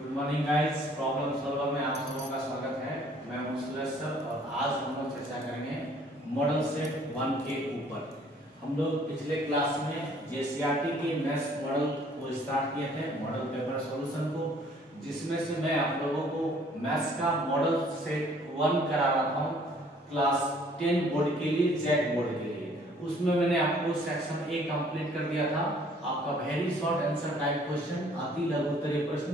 Good morning guys, problem solver में आप सबों का स्वागत है। मैं हूं सूरज सर और आज हम लोग चर्चा करेंगे मॉडल सेट 1 के ऊपर। हम लोग पिछले क्लास में जेसीईआरटी के मैथ्स मॉडल को स्टार्ट किए थे, मॉडल पेपर सॉल्यूशन को, जिसमें से मैं आप लोगों को मैथ्स का मॉडल सेट 1 करा रहा था क्लास 10 बोर्ड के लिए, जेड बोर्ड के लिए। उसमें मैंने आपको सेक्शन ए कंप्लीट कर दिया था। आपका very short answer type question, अति लघु उत्तरीय प्रश्न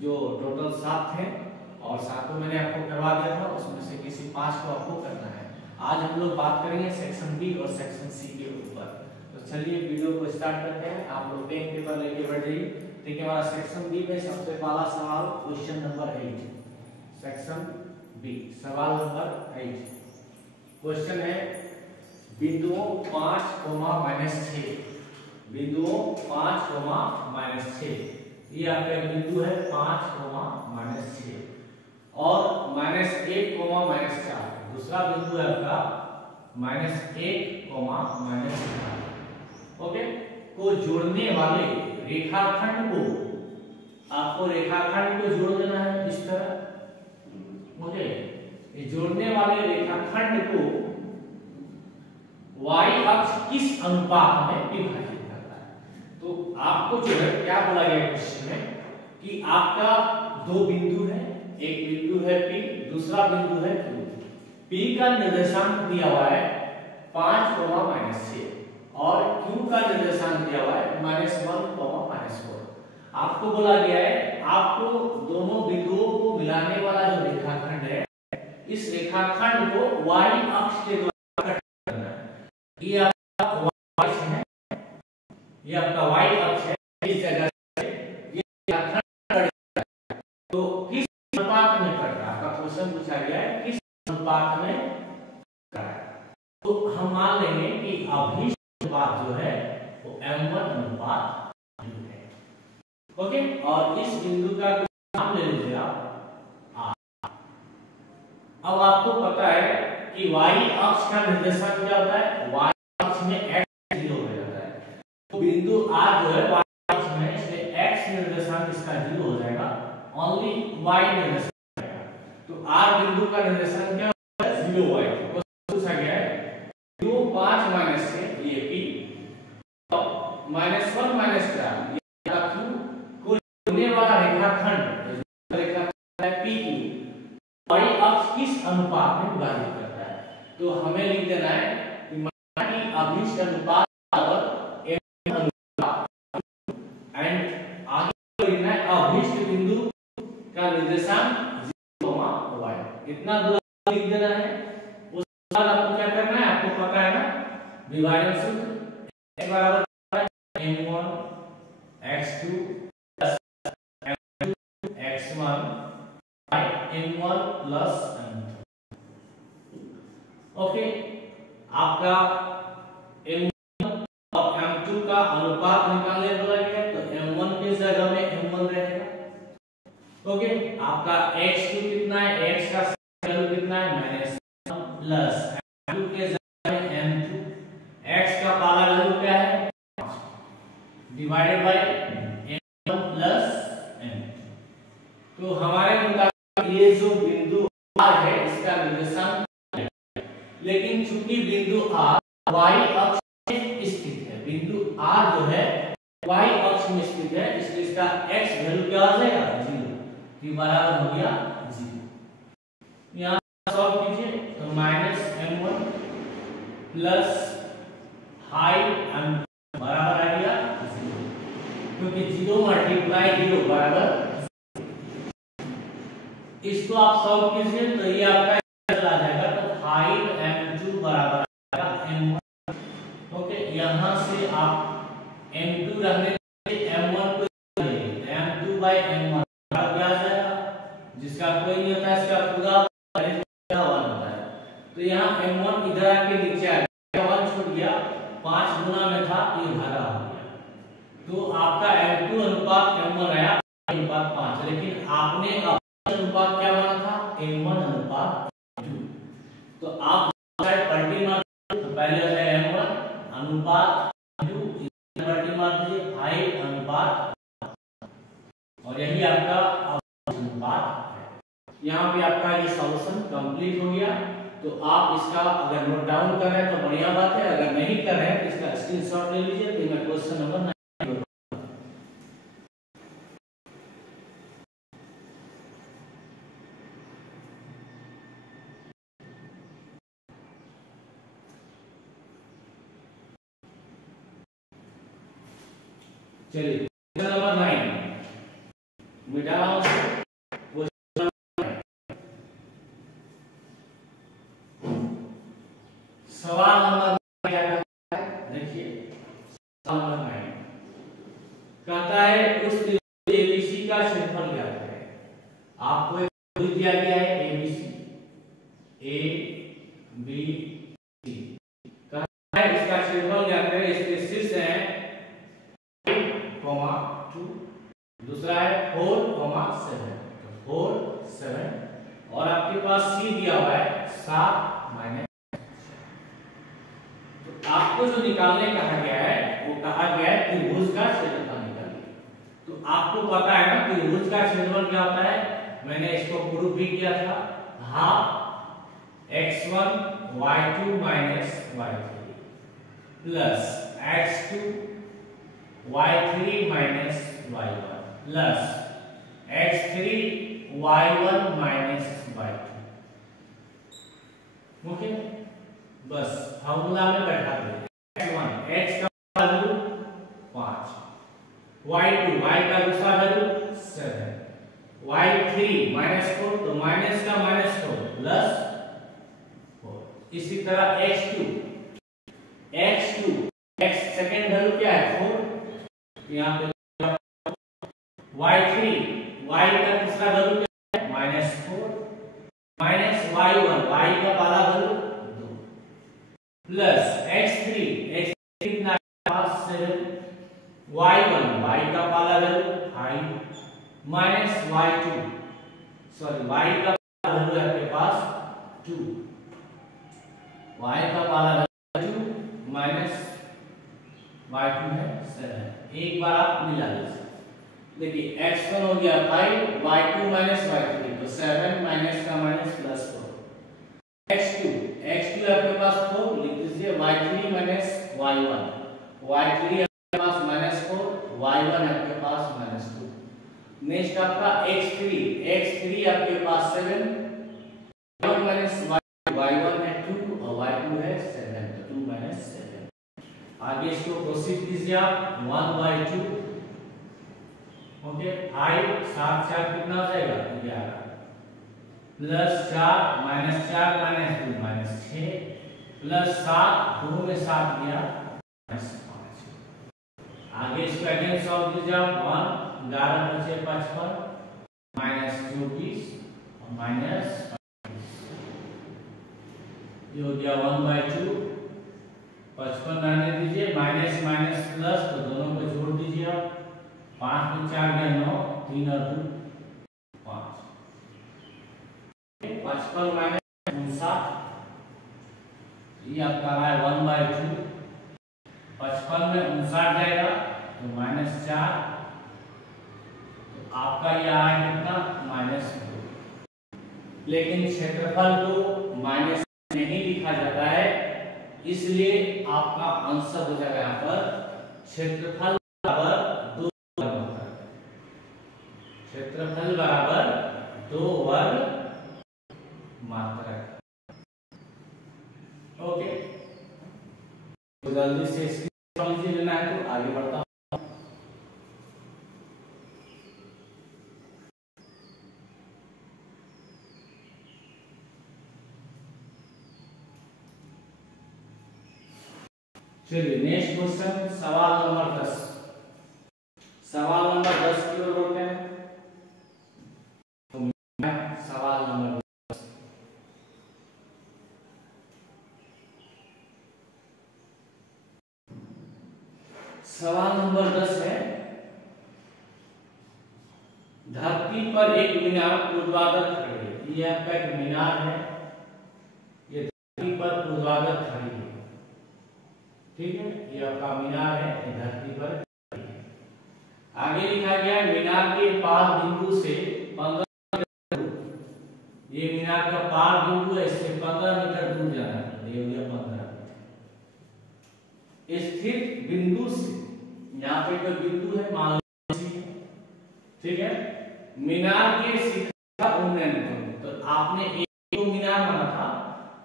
जो टोटल 7 थे और 7 को मैंने आपको करवा दिया था, उसमें से किसी 5 को आपको करना है। आज हम लोग बात करेंगे सेक्शन बी और सेक्शन सी के ऊपर। तो चलिए वीडियो को स्टार्ट करते हैं। आप लोग पेन पेपर लेके बैठ जाइए। देखिए हमारा सेक्शन बी में सबसे पहला सवाल क्वेश्चन नंबर 8, सेक्शन बी सवाल नंबर 8। क्वेश्चन है बिंदुओं 5,-6, बिंदुओं 5,-6। ये आपका बिंदु है 5,-6 और -1,-4। दूसरा बिंदु है आपका -1,-4। ओके, को जोड़ने वाले रेखाखंड को आपको रेखाखंड को जोड़ देना है इस तरह। ओके, ये जोड़ने वाले रेखाखंड को y अक्ष किस अनुपात में विभाजित करता है? तो आपको जो है क्या बोला गया क्वेश्चन में कि आपका दो बिंदु है, एक बिंदु है P, दूसरा बिंदु है Q। P का निर्देशांक दिया हुआ है 5,-6 और Q का निर्देशांक दिया हुआ है -1,-4। आपको बोला गया है आपको दोनों बिंदुओं को मिलाने वाला जो रेखाखंड है, इस रेखाखंड को y अक्ष के द्वारा काट करना है। ये आपका y है, ये आपका y अक्ष है। इस जगह से ये रेखाखंड तो किस अनुपात में कट रहा है? आपका क्वेश्चन पूछा गया है किस अनुपात में कट रहा है। तो हम मान लेंगे कि अभिष्ट अनुपात जो है वो m1:2 है। ओके, और इस बिंदु का नाम ले लीजिए आप R। अब आपको पता है कि y अक्ष का निर्देशांक क्या होता है? y अक्ष में x 0 हो जाता है। तो बिंदु R जो है y अक्ष में, इसलिए x निर्देशांक इसका 0 हो जाएगा, ओनली y निर्देशांक आएगा। तो R बिंदु का निर्देशांक क्या होगा? 0y। तो पूछा गया है 0, 5 - 6 ये P और -1 - 4 ये Q को जोड़ने वाला रेखाखंड है P y अक्ष किस अनुपात में विभाजित करता है? तो हमें लिख देना है कि अभिष्ट अनुपात m अनुपात एंड आगे लिखना है अभिष्ट बिंदु का निर्देशांक 0, y। इतना दूर लिख देना है। उसके बाद आपको क्या करना है? आपको पता है ना विभाजन सूत्र, x बराबर m1 x2 m2 x1 m1 plus m2। Okay, आपका m1 और m2 का अनुपात निकालने बोला गया, तो m1 की जगह में m1 रहेगा। ओके, आपका x2 कितना है? x का वैल्यू कितना है? -1 प्लस m2 के जगह में m2। x का पाला वैल्यू क्या है? 5 divided by m1 plus m2। तो हमारे मुताबिक ये जो बिंदु R है इसका निर्देशांक, लेकिन चूंकि बिंदु R y अक्ष में स्थित है, बिंदु R जो है y अक्ष में स्थित है, इसलिए इसका x वैल्यू क्या हो जाएगा? 0, कि बराबर हो गया 0। यहाँ सॉल्व कीजिए तो -m1 प्लस m2 बराबर आ गया 0, क्योंकि 0 × 0 बराबर। इसको आप सॉल्व कीजिए तो ये आपका चला जाएगा, तो 5m2 बराबर आएगा m1। ओके, यहां से आप m2 रखने से m1 को m2/m1 बराबर आ जाएगा, जिसका कोई नहीं होता है, इसका पूरा 1 होता है। तो यहाँ m1 इधर आके नीचे आ गया, 1 छूट गया, 5 गुना में था, ये भागा हो गया। तो आपका m2 अनुपात m1 आया 5, लेकिन आपने अनुपात क्या बना था? m1:2। तो आप पलटी मार तो पहले हो जाए m1 अनुपात m2, पलटी मार दीजिए 5 अनुपात, और यही आपका यहाँ पे आपका ये सॉल्यूशन कंप्लीट हो गया। तो आप इसका अगर नोट डाउन कर रहे हैं तो बढ़िया बात है, अगर नहीं कर रहे हैं तो इसका स्क्रीनशॉट ले लीजिए। तो मैं क्वेश्चन नंबर 9 चलिए क्वेश्चन नंबर 9 मिटा रहा हूं। सवाल नंबर क्या कहता है, देखिए सवाल नंबर 9 कहता है उस त्रिभुज एबीसी का क्षेत्रफल ज्ञात है। आपको एक त्रिभुज दिया गया है एबीसी, ए बी सी, कहता है इसका क्षेत्रफल ज्ञात है। इसके शीर्ष है 2, दूसरा है 4, 7, 4, 7 और आपके पास सी दिया हुआ है 7 आपको जो निकालने कहा गया है वो कहा गया है त्रिभुज का क्षेत्रफल निकालिए। तो आपको पता है ना त्रिभुज का क्षेत्रफल क्या होता है, मैंने इसको प्रूफ भी किया था, half x1 y2 minus y3 plus x2 y3 minus y1 plus x3 y1 minus y2। Okay, बस फार्मूला में बैठा देंगे। x1 x का वैल्यू 5, y2 y का दूसरा वैल्यू 7, y3 -4 तो माइनस का -4 प्लस 4। इसी तरह x2 x सेकंड वैल्यू क्या है 4, यहां पे y3 y का तीसरा वैल्यू क्या है -4 माइनस y1 y का पहला वैल्यू प्लस x3 कितना 7 y1 y का पहला value 5 minus y2 sorry y का वैल्यू आपके पास 2 y का पहला वैल्यू 2 माइनस y2 है 7। एक बार आप मिला लीजिए, देखिए x1 हो गया 5 y2 माइनस y3 तो 7 माइनस का माइनस प्लस 4। x2 आपके पास 4 लिख दीजिए, y3 माइनस y1 y3 आपके पास -4 y1 आपके पास -2। नेक्स्ट आपका x3 आपके पास 7 y1 माइनस y1 है 2 और y2 है 7 तो 2 माइनस 7। आगे इसको प्रोसीड कीजिए आप 1/2 ओके 5 7 4 कितना हो जाएगा 11 plus 4 minus 4 minus 2 minus 6 plus 7 2 में 7 गया माइनस 5। आगे इसको अगेन सॉल्व कीजिए आप 1 11 बचे 55 माइनस 24 और माइनस 25 ये हो गया 1/2। 55 रहने दीजिए, माइनस माइनस प्लस तो दोनों को जोड़ दीजिए आप 5 में 4 गया 9 3 और 2 5 55 माइनस 59 ये आपका रहा है 1/2। 55 में 59 जाएगा तो -4 तो आपका ये आया कितना -2। लेकिन क्षेत्रफल को माइनस नहीं लिखा जाता है, इसलिए आपका आंसर हो जाएगा यहाँ पर क्षेत्रफल बराबर 2 वर्ग, क्षेत्रफल बराबर 2 वर्ग मात्रक। ओके, तो जल्दी से स्क्रीनशॉट लीजिए, लेना है तो आगे बढ़ता हूं। चलिए नेक्स्ट क्वेश्चन सवाल नंबर 10। सवाल नंबर 10 की ओर बढ़ते हैं। सवाल नंबर 10 सवाल नंबर 10 है, धरती पर एक मीनार ऊर्ध्वाधर खड़ी है। ये आपका एक मीनार है, ये धरती पर ऊर्ध्वाधर खड़ी है, ठीक है, ये आपका मीनार है, ये धरती पर खड़ी है। आगे लिखा गया मीनार के पास बिंदु से 15 R बिंदु है, इससे 15 मीटर दूर जाना है, ये हो गया 15 मीटर। स्थित बिंदु से यहाँ पे कोई बिंदु है, मान लो, ठीक है, मीनार के शिखर का उन्नयन करो। तो आपने एक को मीनार माना था,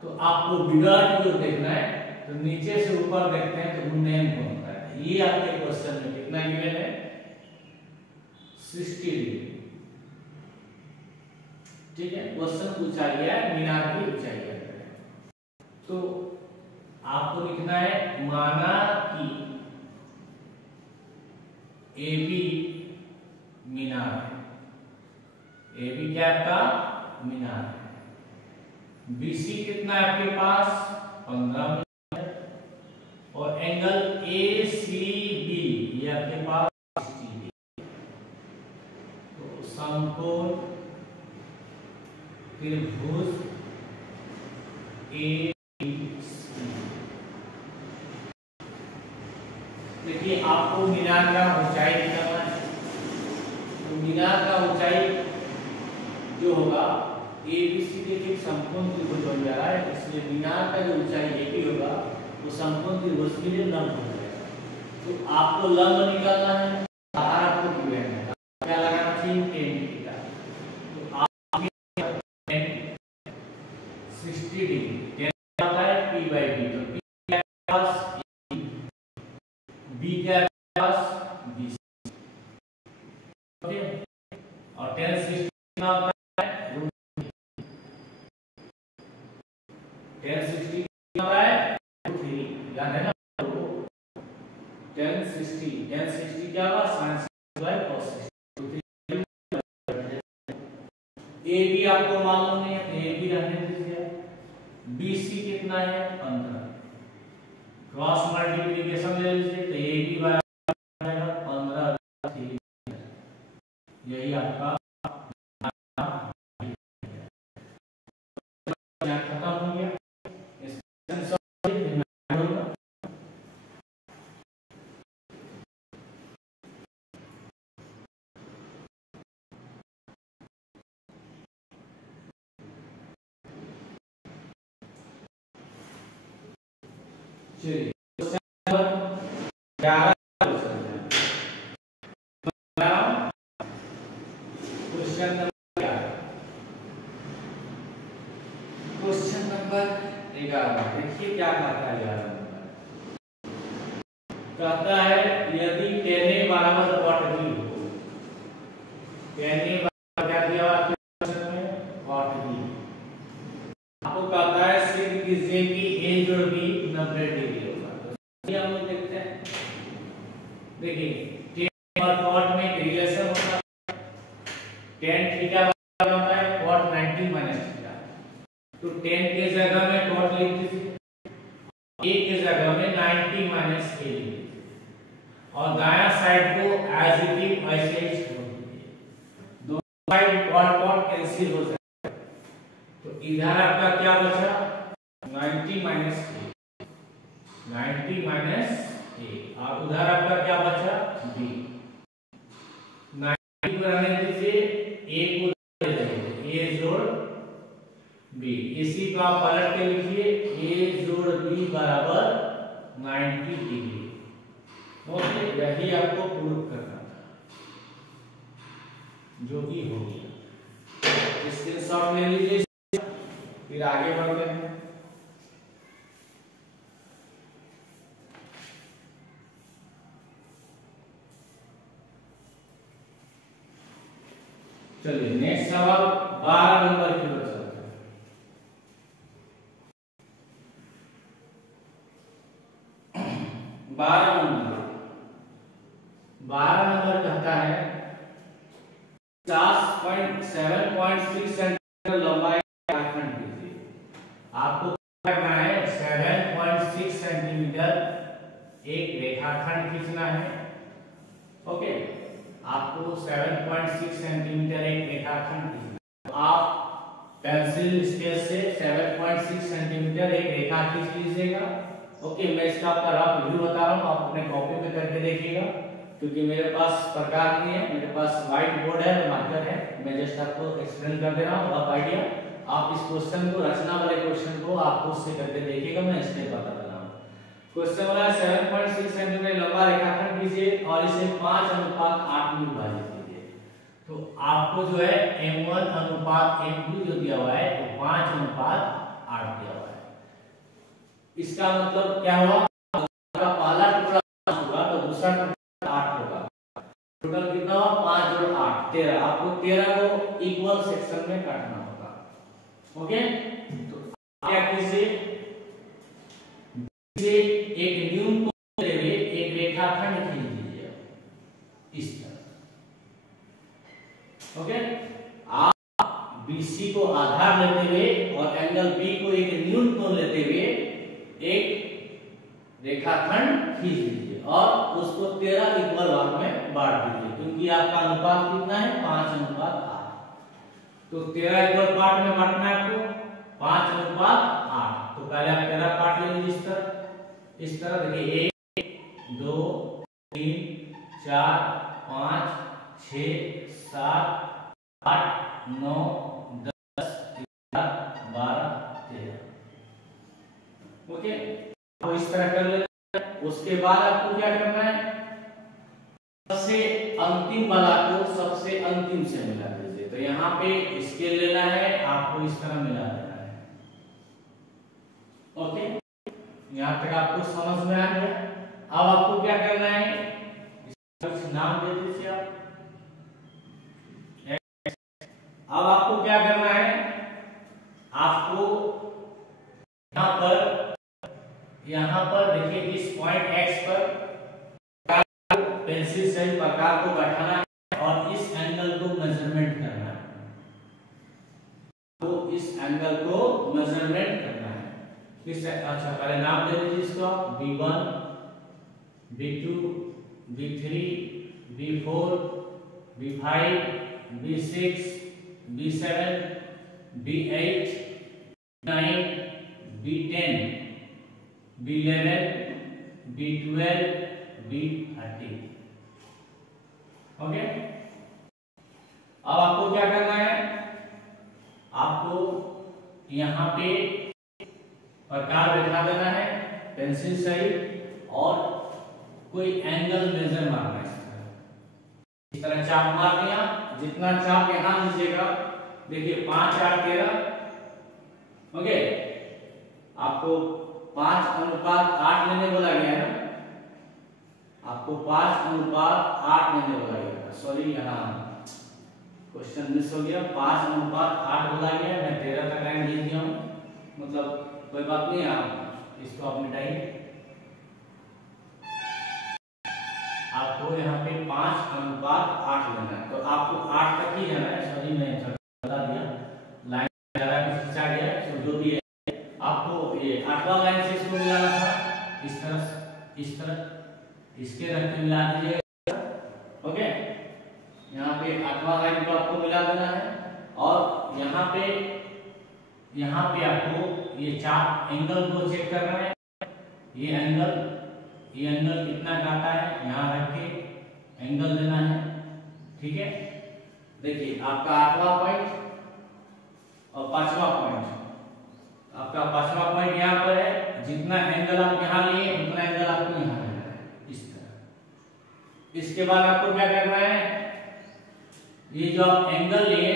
तो आपको बिगाड़ की ओर देखना है, तो नीचे से ऊपर देखते हैं तो उन्नयन कौन होता है। ये आपके क्वेश्चन में कितना गिवन है, 60 डिग्री, ठीक है। क्वेश्चन पूछा गया है मीनार की ऊंचाई है, तो आपको लिखना है माना कि AB मीनार है, AB क्या आपका मीनार है। BC कितना है आपके पास 15 मीटर, और एंगल ACB ये आपके पास 60 डिग्री। तो समकोण त्रिभुज ABC, देखिए आपको मीनार का ऊंचाई निकालना है। तो मीनार का ऊंचाई जो होगा ABC देखिए समकोण त्रिभुज बन जा रहा है, इसलिए मीनार का जो ऊंचाई AB होगा वो समकोण त्रिभुज के लिए लंब हो जाएगा। तो आपको लंब निकालना है, बाहर आपको गिवन है, क्या लगाना चाहिए, tan थीटा। तो आप 60 डिग्री, tan होता है P/B, तो P के पास B के पास BC, ओके। और tan 60 कितना होता है, tan 60 कितना होता है 3, याद है ना, tan 60 क्या होगा sin 60 cos 60। AB आपको मालूम नहीं है, तो AB रहने दीजिए। BC कितना है 15, क्रॉस मल्टीप्लिकेशन ले लीजिए, तो AB बराबर 15, यही आपका खत्म हो गया। चलिए क्वेश्चन नंबर 11, देखिए क्या कहता है 11 नंबर, कहता है यदि tan A बराबर cot B हो, tan A बराबर क्या दिया हुआ है क्वेश्चन में, cot B। आपको कहता है सिद्ध कीजिए कि A जोड़ B 90 डिग्री होगा। तो हम लोग देखते हैं, देखिए tan और cot में एक रिलेशन होता है, tan थीटा बराबर होता है cot 90 माइनस थीटा। तो tan के जगह में cot लिख दीजिए, A के जगह में 90 माइनस A लिख दीजिए, और दायां साइड को एज इट इज ऐसे ही छोड़ दीजिए, दोनों साइड cot कैंसिल हो जाएगा। तो इधर आपका क्या बचा 90 माइनस A, 90 माइनस A, और उधर आपका क्या बचा B। 90 को रहने दीजिए, A को A जोड़ B, इसी को आप पलट के लिखिए, A जोड़ B बराबर 90 डिग्री। ओके, यही आपको प्रूव करना था, जो कि हो गया। स्क्रीनशॉट ले लीजिए, फिर आगे बढ़ते हैं। चलिए नेक्स्ट सवाल 12 नंबर की ओर चलते हैं। 12 नंबर कहता है 7.6 सेंटीमीटर लंबाई का खंड कीजिए। आपको करना है 7.6 सेंटीमीटर एक रेखाखंड खींचना है। ओके, आपको 7.6 सेंटीमीटर एक रेखाखंड खींचना है। आप पेंसिल स्केल से 7.6 सेंटीमीटर एक रेखा खींच लीजिएगा। ओके, मैं इसका आपका रफ व्यू बता रहा हूँ, आप अपने कॉपी में करके देखिएगा, क्योंकि मेरे पास प्रकार नहीं है, मेरे पास व्हाइट बोर्ड है, मार्कर है। मैं जस्ट आपको एक्सप्लेन कर दे रहा हूँ, रफ आइडिया आप इस क्वेश्चन को, रचना वाले क्वेश्चन को आप खुद से करके देखिएगा, मैं स्टेप बता रहा हूं। क्वेश्चन वाला 7.6 सेंटीमीटर लंबा रेखाखंड कीजिए और इसे 5:8 में विभाजित कीजिए। तो आपको जो है m1:m2 जो दिया हुआ है वो 5:8 दिया हुआ है। इसका मतलब क्या हुआ, पहला टुकड़ा 5 होगा तो दूसरा टुकड़ा 8 होगा, टोटल कितना हुआ 5 और 8 13। आपको 13 को इक्वल सेक्शन में काटना होगा। ओके, तो क्या कीजिए, एक न्यून को लेते हुए एक रेखाखंड खींच दीजिए इस तरह। ओके, आप BC को आधार लेते हुए और एंगल B को एक न्यून कोण लेते हुए एक रेखाखंड खींच दीजिए और उसको 13 इक्वल भाग में बांट दीजिए, क्योंकि आपका अनुपात कितना है 5:8। तो 13 इक्वल पार्ट में बांटना है आपको 5:8। तो पहले आप 13 पार्ट ले लीजिए इस तरह देखिए 1 2 3 4 5 6 7 8 9 10 11 12 13। ओके, तो इस तरह कर लेना। उसके बाद आपको क्या करना है, सबसे अंतिम वाला को सबसे अंतिम से मिला दीजिए। तो यहाँ पे स्केल लेना है, आपको इस तरह मिला देना है। ओके, यहाँ तक आपको समझ में आ गया। अब आपको क्या करना है, कुछ नाम दे दीजिए आप। अब आपको क्या करना है, आपको यहाँ पर देखिए इस पॉइंट X पर पेंसिल से प्रकार को बैठाना है और इस एंगल को मेजरमेंट करना है। तो इस एंगल को मेजरमेंट करना है। अच्छा, पहले नाम दे दीजिए इसको, B1 B2 B3 B4 B5 B6 B7 B8 B9 B10 B11 B12 B13। Okay, अब आपको क्या करना है, आपको यहाँ पे प्रकार बैठा देना है पेंसिल सही और कोई एंगल मेजर मारना है। इस तरह चाप मार दिया, जितना चाप यहाँ लीजिएगा देखिए 5 8 13। ओके, आपको 5:8 लेने बोला गया है ना, आपको 5:8 लेने बोला गया। सॉरी, यहाँ क्वेश्चन मिस हो गया, 5:8 बोला गया, मैं 13 तक लाइन लिख दिया हूँ। मतलब कोई बात नहीं, आप इसको आप मिटाइए। आपको यहाँ पे 5:8 लेना है, तो आपको 8 तक ही जाना है। सॉरी, मैं बता दिया, लाइन ज़्यादा खींचा गया, तो जो भी है आपको ये 8वां लाइन से इसको मिलाना था, इस तरह इसके रख के मिला दीजिए। ओके, यहाँ पे 8वां लाइन को आपको मिला देना है और यहाँ पे आपको ये चाप एंगल को चेक करना है। ये एंगल कितना काटा है, यहाँ रख के एंगल देना है। ठीक है, देखिए आपका 8वां पॉइंट और 5वां पॉइंट, आपका 5वां पॉइंट यहाँ पर है। जितना एंगल आप यहाँ लिए उतना एंगल आपको यहाँ लेना है इस तरह। इसके बाद आपको क्या करना है, ये जो आप एंगल लिए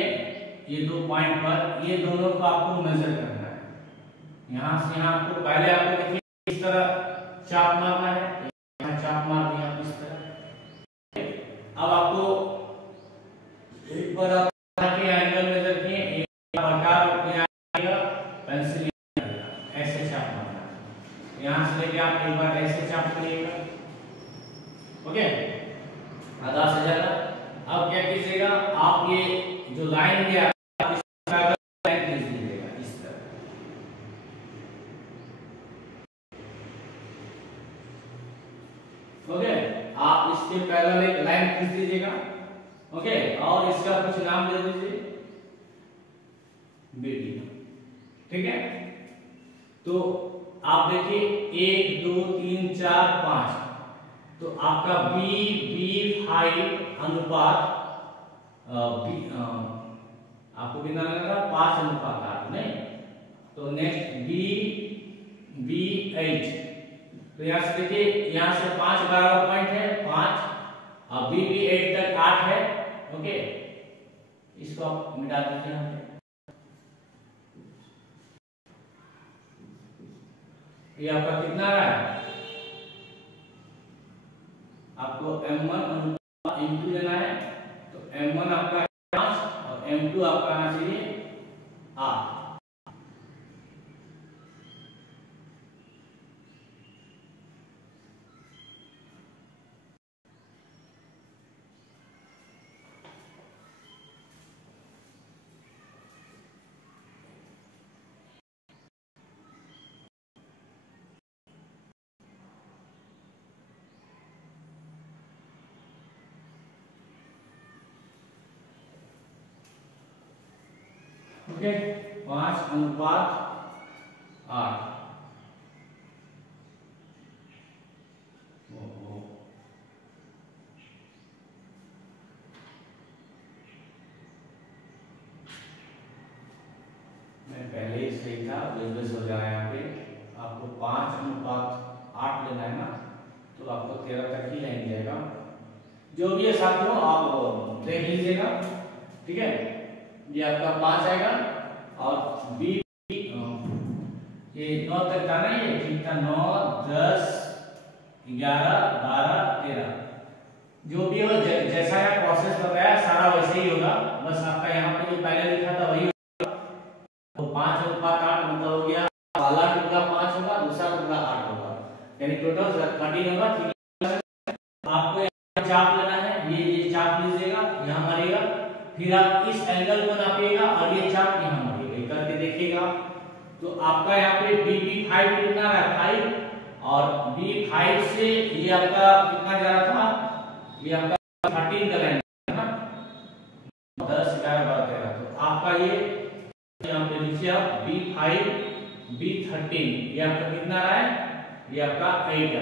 ये 2 पॉइंट पर, ये दोनों को आपको मेजर करना है। यहाँ से यहाँ आपको पहले आपको देखिए इस तरह चाप मारना है, यहाँ चाप मार दिया इस तरह। अब आपको एक बार आप एंगल मेजर किए, एक प्रकार पेंसिल ऐसे चाप मारना है। यहाँ से लेके आप एक बार ऐसे चाप करिएगा। ओके, आधा से ज्यादा। अब क्या कीजिएगा, आप ये जो लाइन दिया इस तरह लाइन खींच दीजिएगा इस तरह। ओके, आप इसके पैरेलल एक लाइन खींच दीजिएगा। ओके, और इसका कुछ नाम दे दीजिए BD। ठीक है, तो आप देखिए 1 2 3 4 5, तो आपका B5 अनुपात आपको कितना लेना था 5:8 नहीं। तो नेक्स्ट B8, तो यहाँ से देखिए, यहाँ से 5 11 पॉइंट है 5 और B भी 8 तक 8 है। ओके, इसको आप मिटा दीजिए यहाँ पे। ये आपका कितना रहा है, आपको M1 M2 लेना है। तो M1 आपका 5 और M2 आपका आना चाहिए 8। ओके, 5:8। मैं पहले ही सही था, बिजनेस हो जाए यहाँ पे। आपको 5:8 लेना है ना, तो आपको 13 तक ही लाइन जाएगा। जो भी है साथियों आप देख लीजिएगा, ठीक है। ये आपका 5 आएगा और B ये 9 तक था ना, ये ठीक था। 9 10 11 12 13, जो भी हो जैसा यहाँ प्रोसेस बताया सारा वैसे ही होगा। बस आपका यहाँ पे जो पहले लिखा था वही होगा। तो 5:8 मतलब हो गया, पहला टुकड़ा 5 होगा, दूसरा टुकड़ा 8 होगा, यानी टोटल 13 होगा। ठीक है, आपको यहाँ चाप लेना है, ये चाप लीजिएगा, यहाँ मारिएगा, फिर आप इस एंगल को नापिएगा और ये चाप यहाँ मारिएगा, करके देखिएगा। तो आपका यहाँ पे B5 कितना है 5, और B5 से ये आपका कितना जा रहा था, ये आपका 13 का लाइन है ना, 10 11 12 13। तो आपका ये यहाँ पे लिखिए आप B5 B13, ये आपका कितना रहा है, ये आपका 8 है।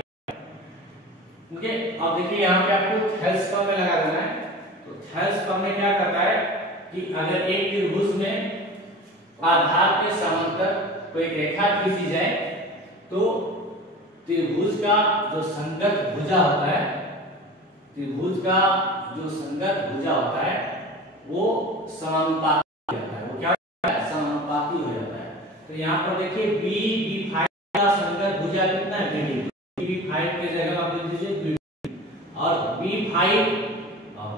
ओके, अब देखिए यहाँ पे आपको थेल्स में लगा देना है। तो थेल्स में क्या करता है कि अगर एक त्रिभुज में आधार के समांतर कोई रेखा खींची जाए, तो त्रिभुज का जो संगत भुजा होता है, त्रिभुज का जो संगत भुजा होता है वो समानुपाती होता है। वो क्या होता है, समानुपाती हो जाता है। तो यहाँ पर देखिए B5 का संगत भुजा कितना है, BD। B5 की जगह आप लिख दीजिए BD, और B5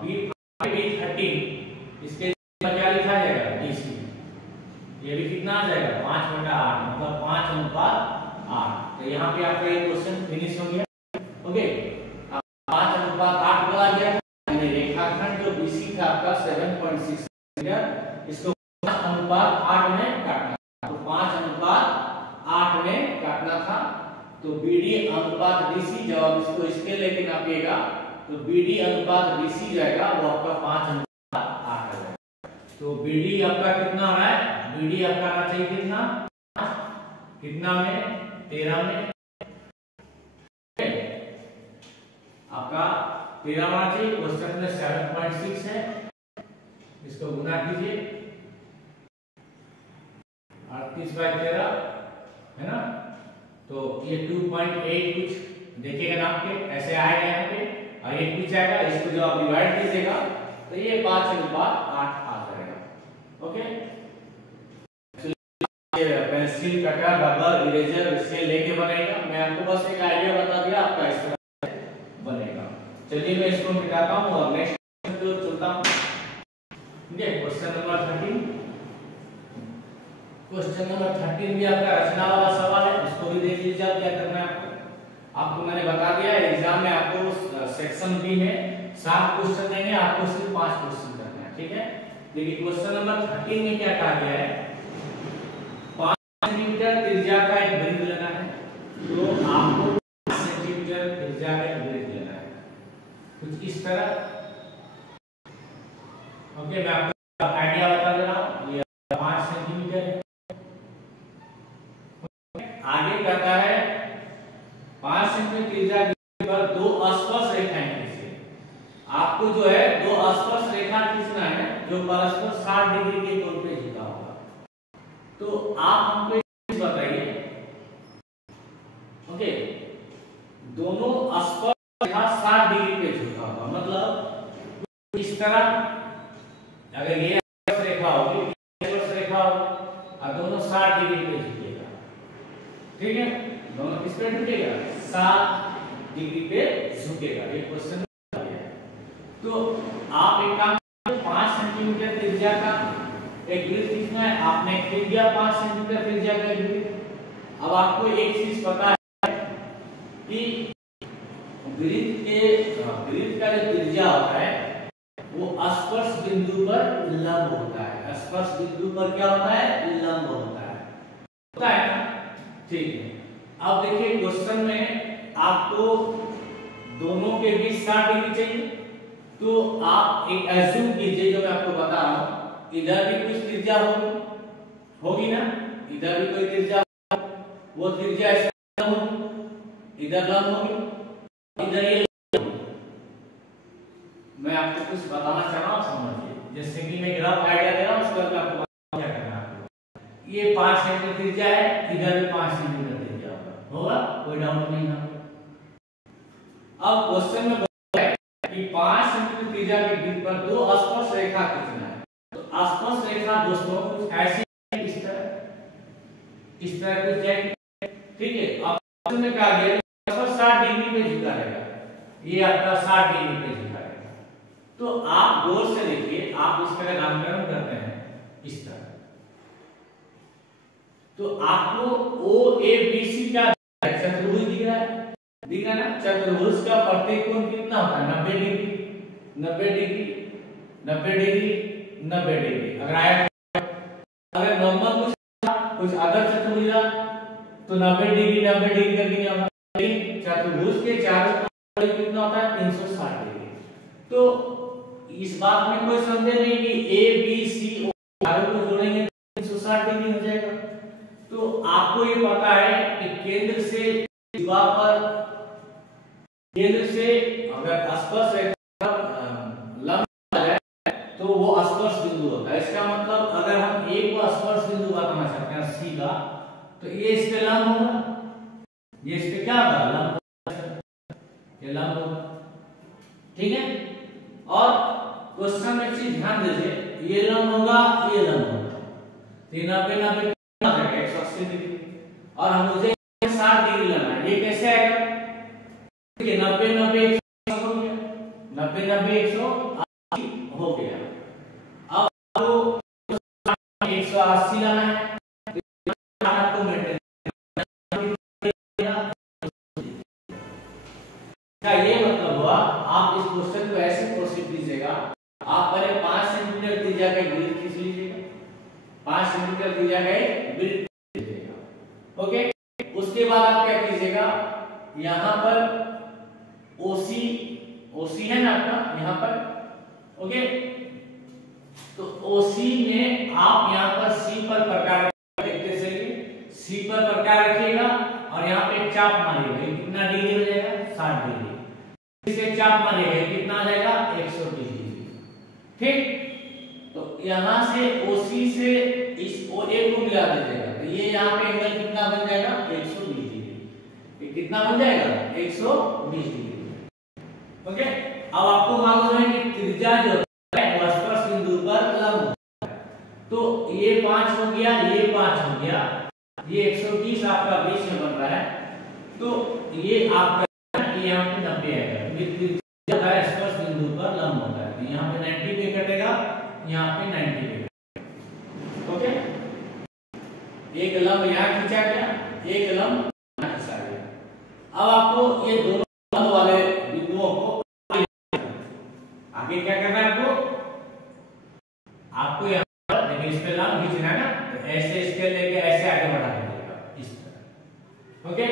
B13 इसके क्या लिखा जाएगा, DC। ये भी कितना आ जाएगा 5/8, मतलब 5:8। तो यहाँ पे आपका ये क्वेश्चन फिनिश हो गया। ओके, 5:8 बोला गया, यानी रेखाखंड जो BC था आपका 7.6 सेंटीमीटर, इसको 5:8 में काटना था। तो 5:8 में काटना था। तो BD अनुपात DC, जब आप इसको इसके लेके नापिएगा तो BD अनुपात DC जाएगा, वो आपका 5:8 आ जाएगा। तो BD आपका कितना आ रहा है, BD आपका आना चाहिए कितना, कितना में 13 में, आपका 13 आना चाहिए। क्वेश्चन में 7.6 है, इसको गुना कीजिए, 38/13 है ना। तो ये 2.8 कुछ देखिएगा नाप के, ऐसे आएगा यहाँ पे, और ये कुछ आएगा, इसको जब आप डिवाइड कीजिएगा तो ये 5:8 आ जाएगा। Okay, pencil, cutter, rubber, eraser इससे लेके बनेगा। मैं आपको बस एक आइडिया बता दिया, आपका इस तरह बनेगा। चलिए मैं इसको मिटाता हूँ और नेक्स्ट क्वेश्चन पे चलता हूँ। ठीक है, क्वेश्चन नंबर 13। क्वेश्चन नंबर 13 भी आपका रचना वाला सवाल है, इसको भी देख लीजिए क्या करना है आपको मैंने बता दिया है। एग्जाम में आपको सेक्शन बी में 7 क्वेश्चन देंगे, आपको सिर्फ 5 क्वेश्चन करने हैं। ठीक है, देखिए क्वेश्चन नंबर 13 में क्या कहा गया है, 5 सेंटीमीटर त्रिज्या का एक वृत्त लेना है। तो आपको 5 सेंटीमीटर त्रिज्या का एक वृत्त लेना है, कुछ इस तरह। ओके, मैं आपको आइडिया बता दे रहा हूँ, ये 5 सेंटीमीटर है। आगे कहता है 5 सेंटीमीटर त्रिज्या पर 2 स्पर्श रेखाएं खींचिए। आपको जो है 2 स्पर्श रेखा खींचना है, जो वाला स्पर्श 60 डिग्री के कोण पे झुका होगा। तो आप हमको एक बताइए, ओके, दोनों स्पर्श रेखा 60 डिग्री पे झुका होगा, मतलब इस तरह अगर ये स्पर्श रेखा होगी, स्पर्श रेखा होगी और दोनों 60 डिग्री पे झुकेगा, ठीक है, दोनों किस पे झुकेगा, 60 डिग्री पे झुकेगा। ये क्वेश्चन तो आप एक काम, 5 सेंटीमीटर त्रिज्या का एक वृत्त खींचना है, आपने खींच दिया 5 सेंटीमीटर त्रिज्या का एक वृत्त। अब आपको एक चीज पता है कि वृत्त का जो त्रिज्या होता है वो स्पर्श बिंदु पर लंब होता है। स्पर्श बिंदु पर क्या होता है, लंब होता है ना, ठीक है। अब देखिए क्वेश्चन में आपको दोनों के बीच 60 डिग्री चाहिए, तो आप एक एज्यूम कीजिए, जो मैं आपको बता रहा हूं, इधर भी कुछ त्रिज्या होगी ना, इधर भी कोई त्रिज्या, वो त्रिज्या होगी, इधर लंब होगी, इधर ये लंब। मैं आपको कुछ बताना चाह रहा हूं, समझिए। जैसे कि मैं ग्राफ आइडिया दे रहा हूं, उसके बाद आपको क्या करना है। ये 5 सेंटीमीटर त्रिज्या है, इधर भी 5 सेंटीमीटर त्रिज्या होगा, कोई डाउट नहीं है। अब क्वेश्चन में कि 5 सेंटीमीटर त्रिज्या के वृत्त पर 2 स्पर्श रेखा खींचना है। तो स्पर्श रेखा दोस्तों कुछ ऐसी है, इस तरह कुछ जाएगी, ठीक है। अब क्वेश्चन में कहा गया स्पर्श 60 डिग्री पे झुका रहेगा, ये आपका 60 डिग्री पे झुका रहेगा। तो आप गौर से देखिए, आप इस तरह नामकरण करते हैं इस तरह, तो आपको ओ ए बी सी का चतुर्भुज दिख रहा है, दिख रहा है ना। चतुर्भुज का प्रत्येक कोण कितना होता है, 90 डिग्री, 90 डिग्री, 90 डिग्री, 90 डिग्री। अगर नॉर्मल कुछ अदर चतुर्भुज तो 90 डिग्री 90 डिग्री करके नहीं होगा, लेकिन चतुर्भुज के चारों कोण कितना होता है, 360 डिग्री। तो इस बात में कोई संदेह नहीं कि ए बी सी चारों को जोड़ेंगे 360 डिग्री हो जाएगा। तो आपको ये पता है कि केंद्र से दिशा पर, केंद्र से अगर स्पर्श रेखा लंब है तो वो स्पर्श बिंदु होता है। इसका मतलब अगर हम एक को स्पर्श बिंदु बताना चाहते हैं सी का, तो ये इस पे लंब होगा, ये इस पे क्या होगा, लंब, ये लंब होगा, ठीक है। और क्वेश्चन में चीज ध्यान दीजिए, ये लंब होगा, ये लंब होगा, 90 180 डिग्री, और हम मुझे 60 डिग्री लेना है। ये कैसे आएगा, देखिए 90 90 100 हो गया, 90 90 180 हो गया। अब आपको 180 लाना है, आपको मेंटेन क्या ये मतलब हुआ। आप इस क्वेश्चन को ऐसे प्रोसीड कीजिएगा, आप पहले 5 सेंटीमीटर त्रिज्या का वृत्त खींच लीजिएगा, 5 सेंटीमीटर त्रिज्या का वृत्त खींचिएगा, ओके। उसके बाद आप क्या कीजिएगा, यहां पर OC है ना आपका यहाँ पर, ओके। तो OC में आप यहाँ पर C पर प्रकार देखते चलिए, C पर प्रकार रखिएगा और यहाँ पे चाप मारिएगा, कितना डिग्री हो जाएगा, 60 डिग्री। इसे चाप मारिएगा, कितना आ जाएगा, 120 डिग्री, ठीक। तो यहाँ से OC से इस OA को मिला दीजिएगा, तो ये यहाँ पे एंगल कितना बन जाएगा, 120 डिग्री। ये कितना बन जाएगा, 120 डिग्री, ओके। अब आपको मालूम है कि त्रिज्या जो है वो स्पर्श बिंदु पर लंब होता है। तो ये 5 हो गया, ये 5 हो गया, ये 120 आपका बीच में बन रहा है, तो ये आपका यहाँ पे 90 आएगा, क्योंकि त्रिज्या है स्पर्श बिंदु पर लंब होता है। तो यहाँ पे 90 पे कटेगा, यहाँ पे 90 पे कटेगा, ओके। एक लंब यहाँ खींचा गया, एक लंब यहाँ खींचा गया। अब आपको ये दोनों लंब वाले बिंदुओं को आगे क्या करना है, आपको यहाँ पर देखिए इस पे लंब खींचना है ना, तो ऐसे स्केल लेके ऐसे आगे बढ़ा दीजिएगा इस तरह, ओके।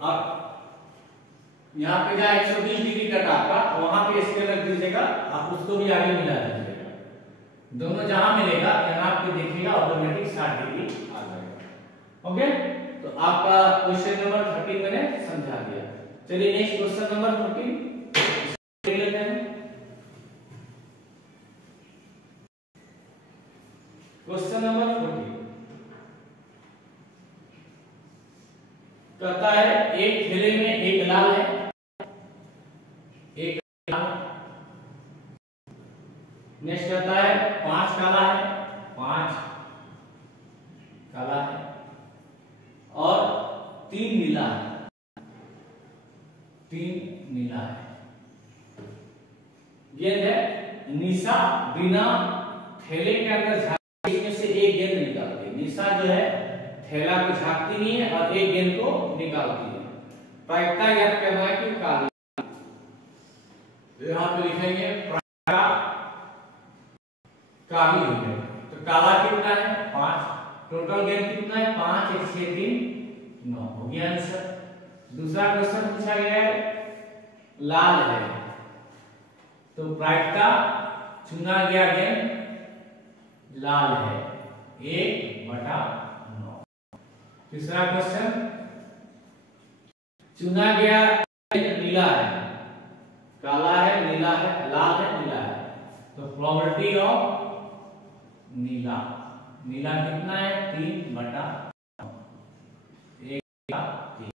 और यहाँ पे जहाँ 120 डिग्री कटा आपका, वहां पे स्केल रख दीजिएगा, आप उसको भी आगे मिला दीजिएगा, दोनों जहां मिलेगा यहाँ पे देखिएगा ऑटोमेटिक 60 डिग्री आ जाएगा, ओके। तो आपका क्वेश्चन नंबर 13 मैंने समझा दिया। चलिए नेक्स्ट क्वेश्चन नंबर 14 देख लेते हैं। क्वेश्चन नंबर 40 कहता है एक थैले में एक लाल है, एक नेक्स्ट कहता है 5 काला है, 5 काला है और 3 नीला है, 3 नीला है। गेंद है, निशा बिना थैले के अंदर झांकती इसमें से एक गेंद निकालती है। निशा जो है थैला को झांकती नहीं है और एक गेंद को निकालती है। प्रायिकता याद करना है कि काली, यहां पे लिखेंगे प्रायिकता काली है। तो काला कितना है 5, टोटल गेंद कितना है 5, 1 6 3 9 हो गया आंसर। दूसरा क्वेश्चन पूछा गया है लाल है, तो प्रायिकता चुना गया गेंद लाल है 1/9। तीसरा क्वेश्चन चुना गया नीला है, काला है, नीला है, लाल है, नीला है, तो प्रोबेबिलिटी ऑफ नीला, नीला कितना है 3/9, 1/3।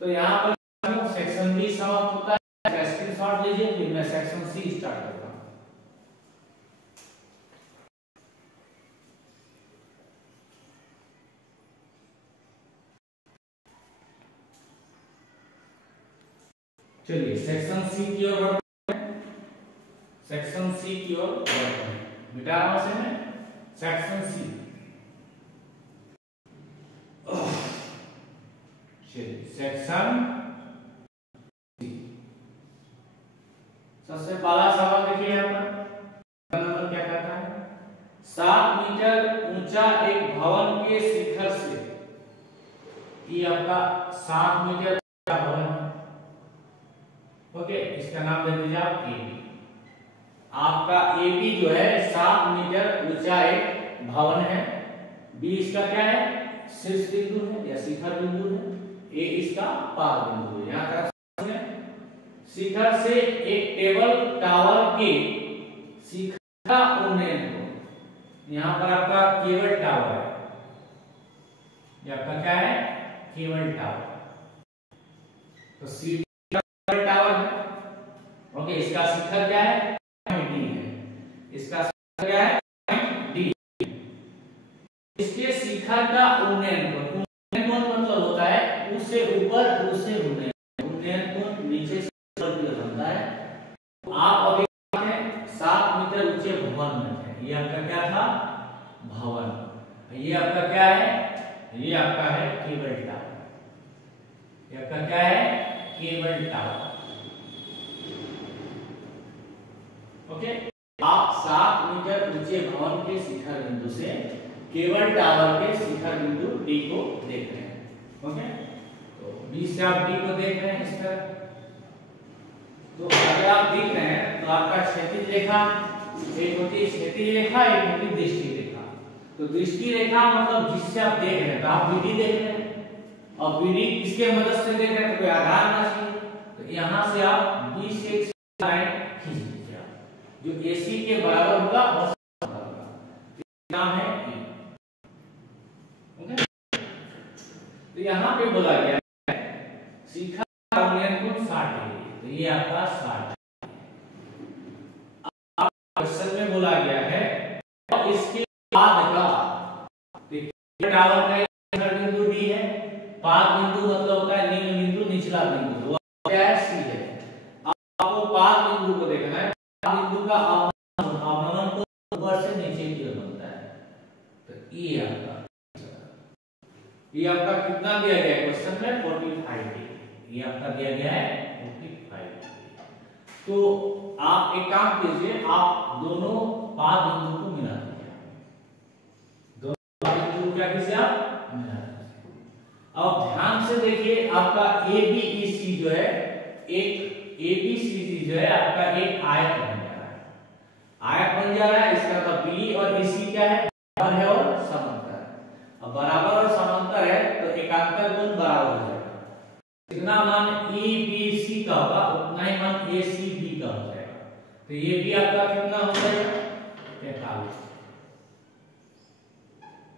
तो यहाँ पर सेक्शन बी समाप्त होता है। स्क्रीनशॉट लीजिए, फिर मैं सेक्शन सी स्टार्ट करता हूँ। चलिए सेक्शन सी की ओर बढ़ते हैं। सेक्शन सी की ओर बढ़ते हैं, मिटा रहा हूं से मैं सेक्शन सी। चलिए सेक्शन सी, सबसे पहला सवाल देखिए यहाँ पर नंबर क्या कहता है 7 मीटर ऊंचा एक भवन के शिखर से, ये आपका 7 मीटर ऊंचा भवन है। ओके, इसका नाम दे दीजिए आप एबी। आपका एबी जो है 7 मीटर ऊंचा एक भवन है। बी इसका क्या है शीर्ष बिंदु है या शिखर बिंदु है, ए इसका पाद बिंदु है। यहाँ शिखर से एक टेबल टावर के शिखर का उन्नयन को, यहाँ पर आपका केबल टावर है, ये आपका क्या है केबल टावर, तो सी टावर है। ओके, इसका शिखर क्या है डी है, इसका शिखर क्या है डी। इसके शिखर का उन्नयन कोण, उन्नयन कोण मतलब होता है उससे ऊपर उससे उन्नयन, उन्नयन कोण नीचे से ऊपर की ओर बनता है। तो आप अभी 7 मीटर ऊंचे भवन में थे, ये आपका क्या था भवन, ये आपका क्या है, ये आपका है केबल टावर, ये आपका क्या है केबल टावर। ओके, आप 7 मीटर ऊंचे भवन के शिखर बिंदु से केबल टावर के शिखर बिंदु डी को देख रहे हैं। ओके, तो बी से आप डी को देख रहे हैं इस तरह। तो अगर आप देख रहे हैं तो आपका क्षैतिज रेखा एक होती है क्षैतिज रेखा, एक होती है दृष्टि रेखा। तो दृष्टि रेखा मतलब जिससे आप देख रहे हैं, तो आप बीडी देख रहे हैं और बीडी किसके मदद से देख रहे हैं, तो कोई आधार ना चाहिए, तो यहां से आप बी से एक लाइन खींच लीजिए जो एसी के बराबर होगा और नाम है ई। ओके, तो यहां पे बोला गया है शिखर का उन्नयन कोण 60 डिग्री, तो ये आपका 60। अब क्वेश्चन में बोला गया है और इसके बाद का टावर का शिखर बिंदु डी है, पाद बिंदु मतलब होता है निम्न बिंदु निचला बिंदु, तो क्या है सी है। आपको पाद बिंदु को देखना है, बिंदु का अवनमन को ऊपर से नीचे की ओर बनता है, तो ये आपका कितना दिया गया है क्वेश्चन में 45 डिग्री, ये आपका दिया गया है 45 डिग्री। तो आप एक काम कीजिए, आप दोनों पाद बिंदु को मिला दीजिए, दोनों पाद बिंदु को क्या कीजिए आप मिला दीजिए। अब ध्यान से देखिए आपका एबीईसी जो है एबीसीसी जो है आपका एक आयत बन जा रहा है, आयत बन जा रहा है। इसका मतलब बी और ईसी क्या है बराबर है और समांतर है। अब बराबर और समांतर है तो एकांतर कोण बराबर हो जाएगा, जितना मान ईबीसी का होगा उतना ही मान एसीबी का हो जाएगा, तो ये भी आपका कितना हो जाएगा 43।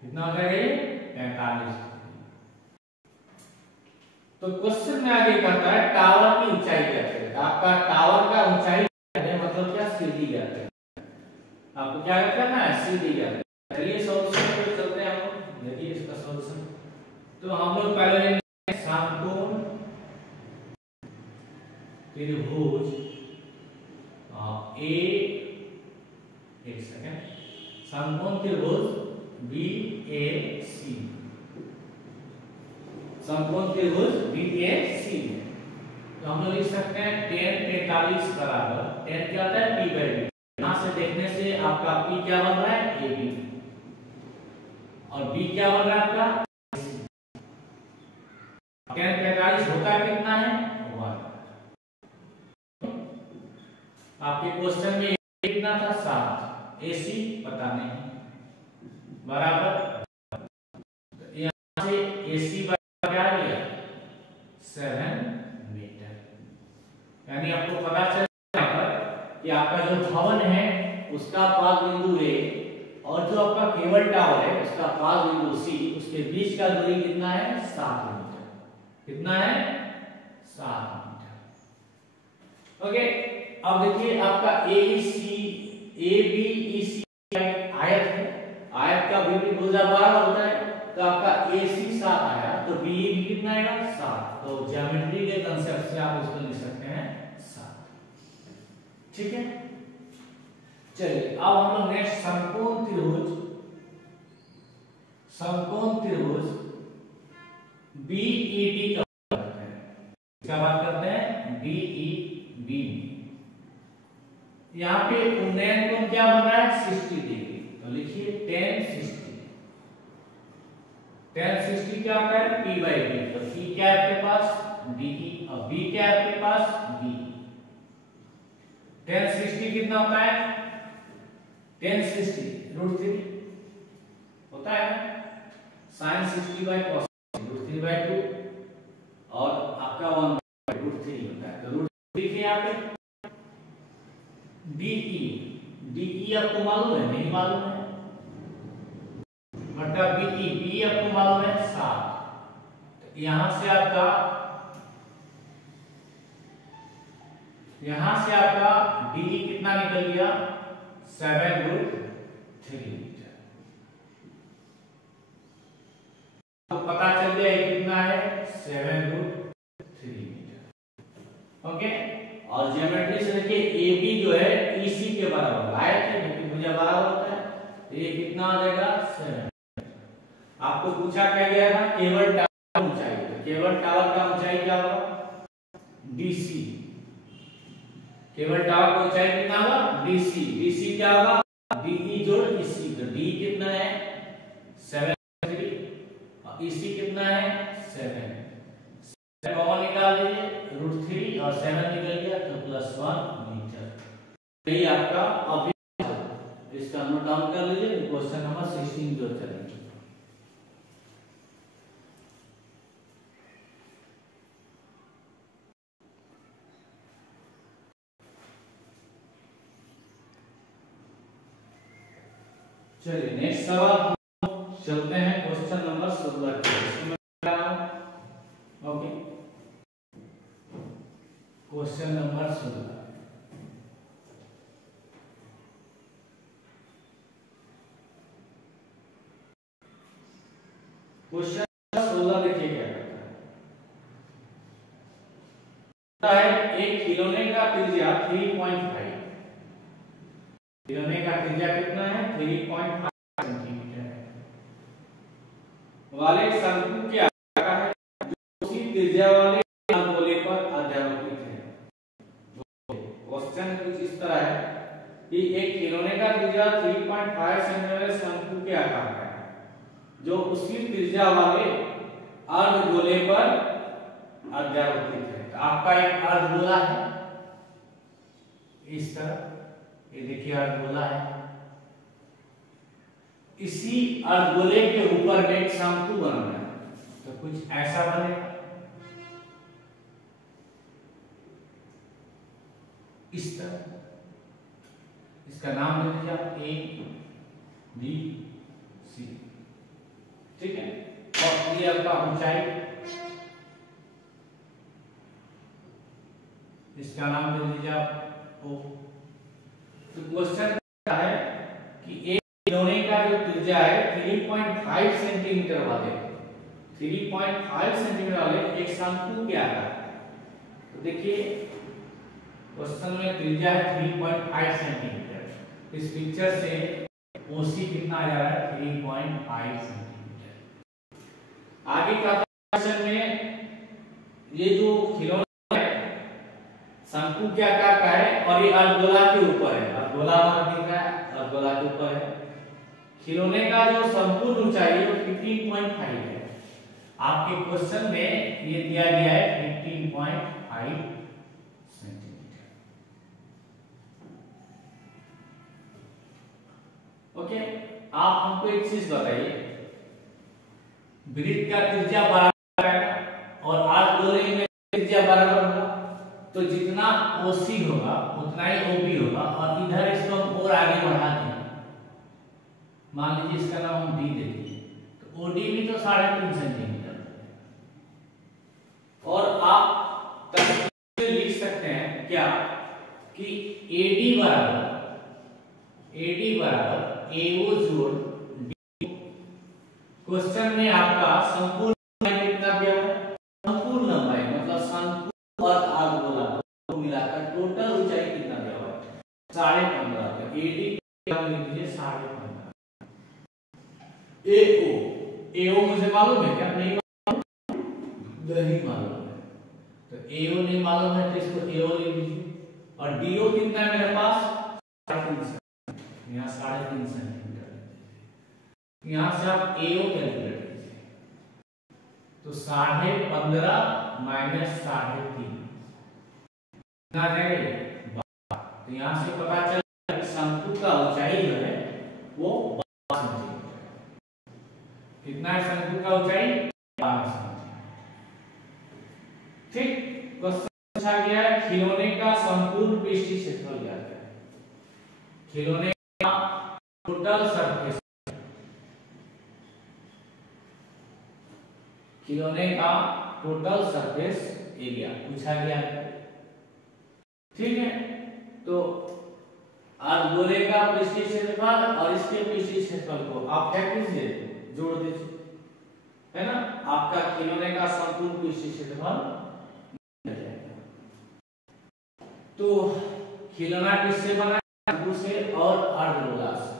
कितना हो जाएगा ये 45 डिग्री। तो क्वेश्चन में आगे कहता है टावर की ऊंचाई क्या है। आपका टावर का ऊंचाई मतलब क्या, सीधी ज्ञात है। आपको क्या करना है, सीधी ज्ञात है। चलिए सॉल्यूशन पे चलते हैं हम लोग, देखिए इसका सॉल्यूशन। तो हम लोग पहले लेंगे समकोण त्रिभुज ए, एक सेकंड, समकोण त्रिभुज BAC, समकोण त्रिभुज BAC। तो हम लोग लिख सकते हैं tan 45 बराबर, tan क्या होता है P/B। यहां से देखने से आपका P क्या बन रहा है, AB, और B क्या बन रहा है आपका AC। tan 45 होता कितना है, 1। आपके क्वेश्चन में कितना था, 7, AC पता नहीं, बराबर यहाँ से AC बराबर क्या आ गया, 7 मीटर। यानी आपको पता चल कि आपका जो भवन है उसका पाद बिंदु A और जो आपका केबल टावर है उसका पाद बिंदु C, उसके बीच का दूरी कितना है, 7 मीटर। कितना है, 7 मीटर। ओके, अब देखिए आपका ABEC आयत है, आयत का भी भुजाकार होता है। तो आपका AC 7 आया, तो BE भी कितना आएगा, 7। तो ज्योमेट्री के कांसेप्ट से आप इसको लिख सकते हैं 7। ठीक है, चलिए अब हम लोग नेक्स्ट समकोण त्रिभुज BED का बात करते हैं। क्या बात करते हैं, BED। यहाँ पे उन्नयन कोण क्या बन रहा है, 60 डिग्री। तो लिखिए tan 60। tan 60 क्या होता है, P/B। तो P क्या है आपके पास, DE, और B क्या है आपके पास, BE। tan 60 कितना होता है, tan 60 √3 होता है ना, sin 60/cos 3/2 और आपका 1/√3 होता है। तो √3 के यहाँ पे DE आपको मालूम है, नहीं मालूम है, बटा BE आपको मालूम है 7। तो यहां से आपका DE कितना निकल गया, 7√3 मीटर। तो पता चल गया कितना है, 7√3 मीटर। ओके, और ज्योमेट्री से देखिए AB जो है EC के बराबर, आयत है लेकिन भुजा बराबर होता है, तो ये कितना आ जाएगा, 7। आपको पूछा क्या गया था, केबल टावर ऊंचाई। तो केबल टावर का ऊंचाई क्या होगा, DC। केबल टावर का ऊंचाई कितना होगा, DC। DC क्या होगा, DE जोड़ EC। तो D कितना है, 7 और EC कितना है, 7 कॉमन निकाल लीजिए, √3 और 7 निकल गया, तो +1 मीटर। यही आपका अभी, इसका नोट डाउन कर लीजिए। क्वेश्चन नंबर 16 जो चलेंगे। चलिए नेक्स्ट सवाल चलते हैं, question number 16 okay, question number 16। Question 16 देखिए क्या करता है, एक खिलौने का त्रिज्या 3.5, खिलौने का त्रिज्या कितना है, 3.5 सेंटीमीटर वाले शंकु के आकार का है, जो उसी त्रिज्या वाले गोले पर अध्यारोपित है। क्वेश्चन कुछ इस तरह है कि एक खिलौने का त्रिज्या 3.5 सेंटीमीटर शंकु के आकार का है, जो उसी त्रिज्या वाले अर्धगोले पर अध्यारोपित है। तो आपका एक अर्धगोला है इस तरह, ये देखिए अर्धगोला है, इसी अर्धगोले के ऊपर में एक शंकु बन रहा है। तो कुछ ऐसा बनेगा, इस तरह। इसका नाम ले लीजिए आप A B C। ठीक है। और ये आपका ऊंचाई, इसका नाम दे दीजिए आप ओ। तो क्वेश्चन क्या है कि एक खिलौने का जो त्रिज्या है 3.5 सेंटीमीटर वाले 3.5 सेंटीमीटर वाले एक शंकु के आकार का है। तो देखिए क्वेश्चन में त्रिज्या है 3.5 सेंटीमीटर। इस पिक्चर से ओसी कितना आ जा रहा है 3.5 सेंटीमीटर। आगे का क्वेश्चन में ये जो खिलौना शंकु के आकार का है और ये अर्धगोला के ऊपर है, अर्धगोला हमारा दिख रहा है, अर्धगोला के ऊपर है। खिलौने का जो संपूर्ण ऊंचाई है वो 15.5 है। आपके क्वेश्चन में ये दिया गया है 15.5 सेंटीमीटर। ओके, आप हमको एक चीज बताइए, वृत्त का त्रिज्या बराबर है और अर्धगोले में त्रिज्या बराबर होगा, तो जितना OC होगा उतना ही OB होगा। और इधर इसको हम और आगे बढ़ा दें, मान लीजिए इसका नाम हम D दे दिए, तो OD भी तो 3.5 सेंटीमीटर। और आप लिख सकते हैं क्या कि AD बराबर AO जोड़ D। क्वेश्चन में आपका संपूर्ण लंबाई कितना दिया हुआ है, संपूर्ण लंबाई मतलब शंकु और अर्धगोला को मिलाकर टोटल ऊंचाई कितना दिया हुआ है 15.5। तो AD क्या लिख दीजिए 15.5। AO मुझे मालूम है क्या, नहीं मालूम, नहीं मालूम है, तो AO नहीं मालूम है तो इसको AO लिख दीजिए। और DO कितना है मेरे पास 3.5, यहाँ 3.5 सेंटीमीटर। यहाँ से आप AO कैलकुलेट कीजिए, तो 15.5 माइनस 3.5 कितना आ जाएगा 12। तो यहाँ से पता चला कि शंकु का ऊंचाई जो है वो 12 सेंटीमीटर। कितना है शंकु का ऊंचाई 12 सेंटीमीटर। ठीक, क्वेश्चन पूछा गया है खिलौने का संपूर्ण पृष्ठीय क्षेत्रफल ज्ञात करें। खिलौने का टोटल सरफेस, खिलौने का टोटल सरफेस एरिया पूछा गया है। ठीक है, तो अर्धगोले का पृष्ठीय क्षेत्रफल और इसके पृष्ठीय क्षेत्रफल को आप क्या कीजिए, जोड़ दीजिए, है ना। आपका खिलौने का संपूर्ण पृष्ठीय क्षेत्रफल। तो खिलौना किससे बना है, शंकु से और अर्धगोला से।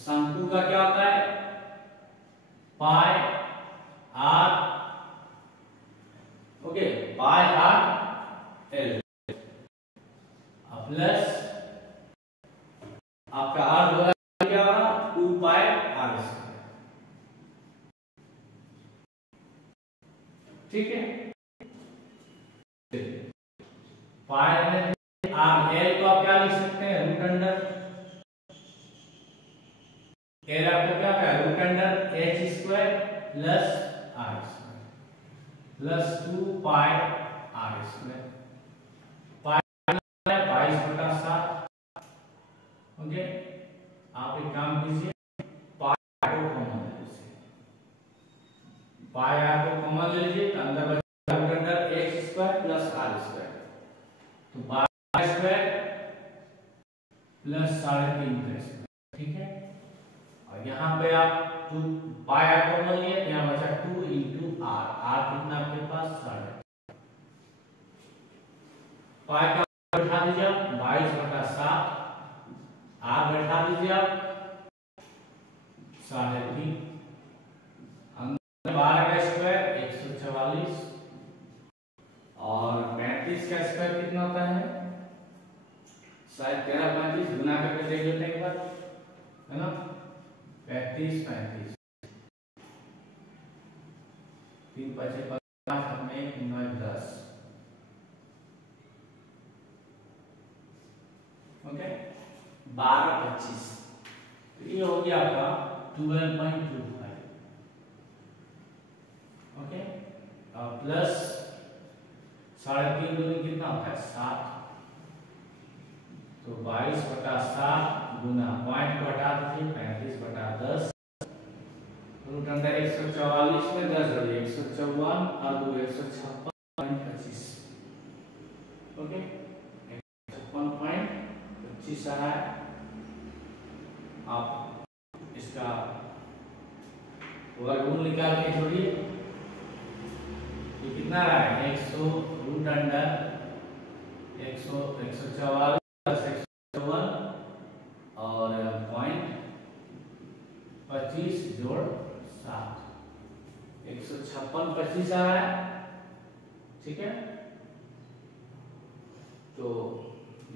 शंकु का क्या होता है pi R, okay, pi R L plus आपका अर्धगोला क्या होगा 2 पाई आर स्क्वायर। ठीक है, पाई में आर एल को आप क्या लिख सकते हैं रूट अंडर, एल आपको क्या है root under h square plus r square plus 2 pi r square. Pi 22/7। Okay, आप एक काम कीजिए, पाई को कॉमन ले लीजिए, पाई आर को कॉमन ले लीजिए, तो अंदर बचा root under x square plus r square. तो 12 स्क्वायर प्लस 3.5 स्क्वायर। ठीक है, और यहाँ पे आप 2 पाई आर कॉमन लिए, यहाँ बचा 2 into r। r कितना आपके पास 3.5। पाई का बैठा दीजिए आप 22/7, r बैठा दीजिए आप 3.5, अंदर 12 का स्क्वायर 144 और 35 का स्क्वायर कितना होता है शायद 13 35 गुना करके देख लेते हैं एक बार, है ना। 35 35 3 5 5 में 9 10। ओके, 12 25, तो ये हो गया आपका 12.25। ओके, और प्लस 3.5 दूनी कितना होता है 7, तो 22/7 गुना पॉइंट को हटा दीजिए 35/10 रूट अंडर 144 में 10 जोड़िए 154 और 2 156.25। ओके 156.25 आ रहा है। आप इसका वर्गमूल निकाल के जोड़िए, ये कितना आ रहा है 100 रूट अंडर 144 और 0.25 जोड़ 7 156.25 आ रहा है। ठीक है, तो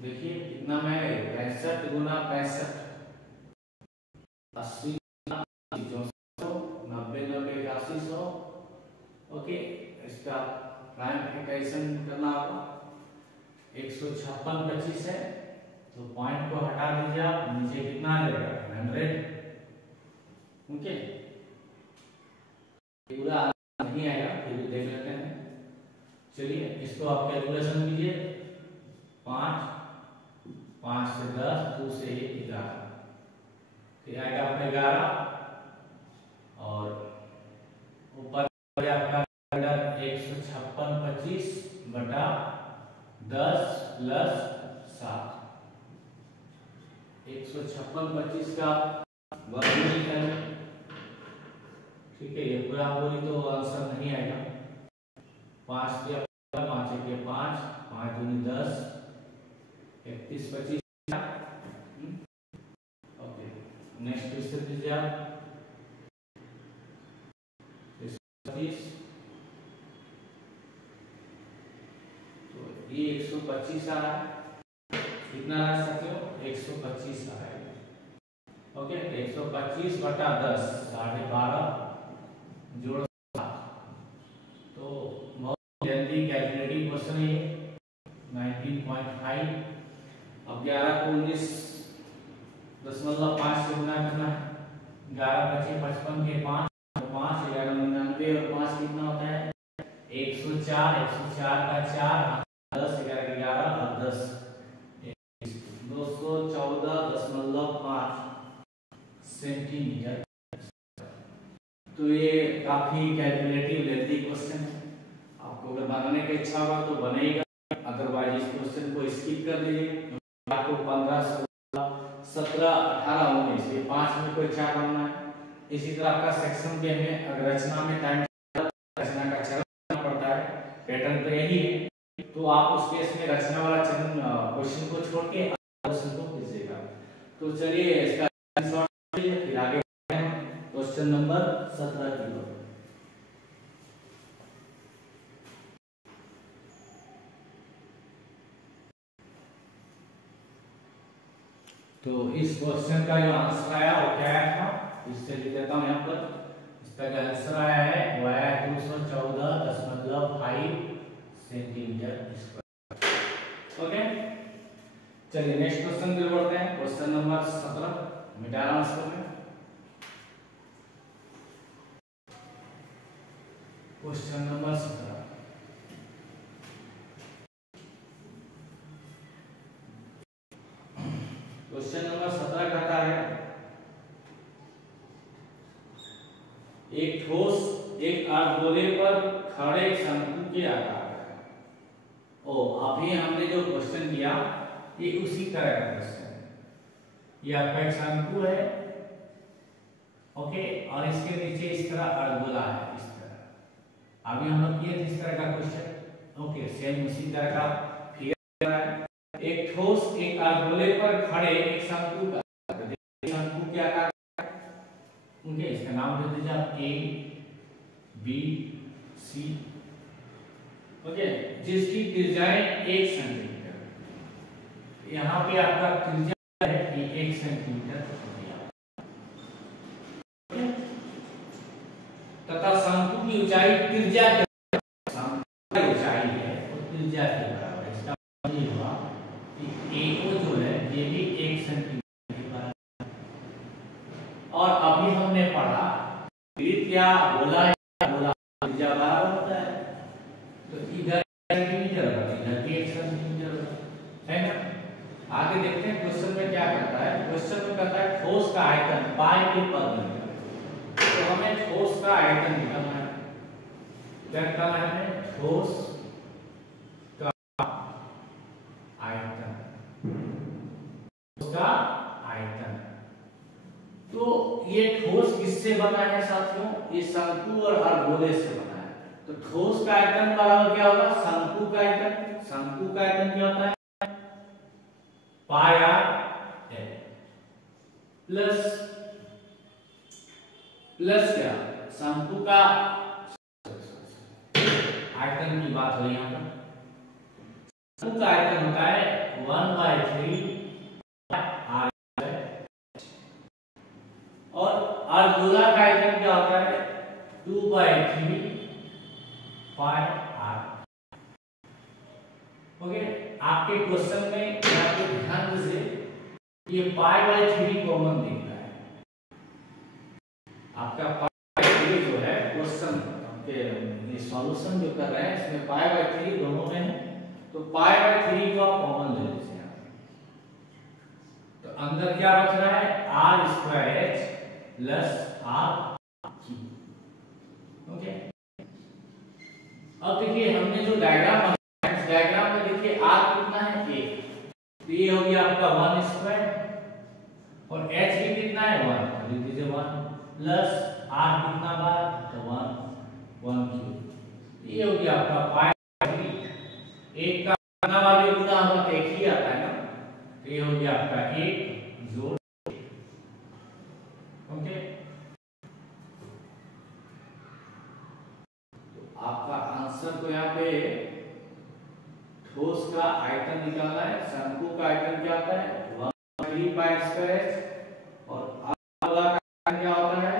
देखिए कितना में 65 गुना 65 80 80 ओके। इसका प्राइम फैक्टराइजेशन करना होगा। 156.25 है तो पॉइंट को हटा दीजिए आप, नीचे कितना आ जाएगा 100। ओके, पूरा नहीं आएगा फिर भी देख लेते हैं। चलिए इसको आप कैलकुलेशन कीजिए। 5 से 10 2 से 1 11 फिर आएगा आपका 11 और ऊपर आपका 156.25 बटा 10 प्लस 7 156.25 का वर्गमूल निकालें। ठीक है, ये पूरा बोली तो आंसर नहीं आएगा। 5 के 5 के 5 5 दूनी 10 31 25। ओके, नेक्स्ट क्वेश्चन दीजिए आप 25। तो ये 125 आ रहा है। कितना आ साथियों 125 आ रहा है। ओके 125 बटा 10 12.5 जोड़ 7। तो बहुत जल्दी कैलकुलेटिंग क्वेश्चन है 19.5। अब 11 को 19.5 से गुना करना है। 11 बचे 55 के 5 5 11 99 और 5 कितना होता है 104 104 का 4 10 11 के 11 और 10 214.5 सेंटीमीटर। तो ये काफी कैलकुलेटिव लेंथी क्वेश्चन है। आपको अगर बनाने की इच्छा होगा तो बनेगा, अदरवाइज इस क्वेश्चन को स्किप कर दीजिए। आपको 15 16 17 18 19 ये 5 में कोई 4 बनना है। इसी तरह आपका सेक्शन के में अगर रचना में टाइम रचना का चरण पड़ता है, पैटर्न तो यही है। तो आप उस केस में रचना वाला चरण क्वेश्चन को छोड़ के क्वेश्चन को कीजिएगा। तो चलिए इसका फिर आगे क्वेश्चन नंबर 17 की ओर। तो इस क्वेश्चन का जो आंसर आया वो क्या आया था, इससे लिख देता हूं यहां पर। इसका जो आंसर आया है वो आया 214.5 सेंटीमीटर स्क्वायर। ओके, चलिए नेक्स्ट क्वेश्चन पे बढ़ते हैं। क्वेश्चन नंबर 17 मिटाना उसको में। क्वेश्चन नंबर 17 क्वेश्चन नंबर 17 कहता है एक ठोस एक अर्धगोले पर खड़े शंकु के आकार है। ओ अभी हमने जो क्वेश्चन किया ये उसी तरह का क्वेश्चन है। ये आपका एक शंकु है, ओके, और इसके नीचे इस तरह अर्धगोला है। इस तरह अभी हम लोग किए थे इस तरह का क्वेश्चन। ओके, सेम उसी तरह का फिगर है। एक ठोस एक अर्धगोले पर खड़े एक शंकु का शंकु के आकार। ओके, इसका नाम दे दीजिए आप ए बी सी। ओके, जिसकी त्रिज्या 1 सेंटीमीटर। यहाँ पे आपका त्रिज्या है 1 सेंटीमीटर तथा शंकु की ऊंचाई त्रिज्या के ऊंचाई है वो त्रिज्या के बराबर है। इसका मतलब ये हुआ कि AO जो है ये भी 1 सेंटीमीटर के बराबर। और अभी हमने पढ़ा वृत्त या गोला त्रिज्या बराबर होता है। तो इधर सेंटीमीटर होगा, इधर भी 1 सेंटीमीटर होगा, है ना। आगे देखते हैं क्वेश्चन में क्या करता है। क्वेश्चन में कहता है ठोस का आयतन पाई के पद में। तो हमें हमें ठोस का आयतन निकालना है। क्या निकालना है हमें? ठोस का आयतन, ठोस का आयतन। तो ये ठोस किससे बना है साथियों? ये शंकु और अर्धगोले से बना है। तो ठोस का आयतन बराबर क्या होगा? शंकु का आयतन। शंकु का आयतन क्या होता है? पाई आर एल प्लस क्या? शंकु का आयतन की बात हो यहाँ पर। शंकु का आयतन होता है 1/3 आर और अर्धगोला का आयतन क्या होता है? 2/3 पाई आर। ओके, आपके क्वेश्चन में आपको ध्यान से ये पाई/3 कॉमन दिख रहा है। आपका पाई/3 जो है क्वेश्चन के ये सॉल्यूशन जो कर रहे हैं इसमें पाई/3 दोनों में है, तो पाई/3 को आप कॉमन ले लीजिए। तो अंदर क्या बच रहा है? r² plus r cube. Okay, अब देखिए हमने जो डायग्राम बनाया इस डायग्राम में देखिए r कितना है? 1। तो ये हो गया आपका 1² और h भी कितना है? 1। लिख दीजिए 1 प्लस r कितना बार? तो 1 क्यूब। ये हो गया आपका पाई/3। एक का कितना बार गुना होगा? तो एक ही आता है ना। तो ये हो गया आपका 1 जोड़। ओके, आपका आंसर तो यहाँ पे ठोस का आयतन निकालना है। शंकु का आयतन क्या होता है? 1/3 पाई² और अर्धगोला का आयतन क्या होता है?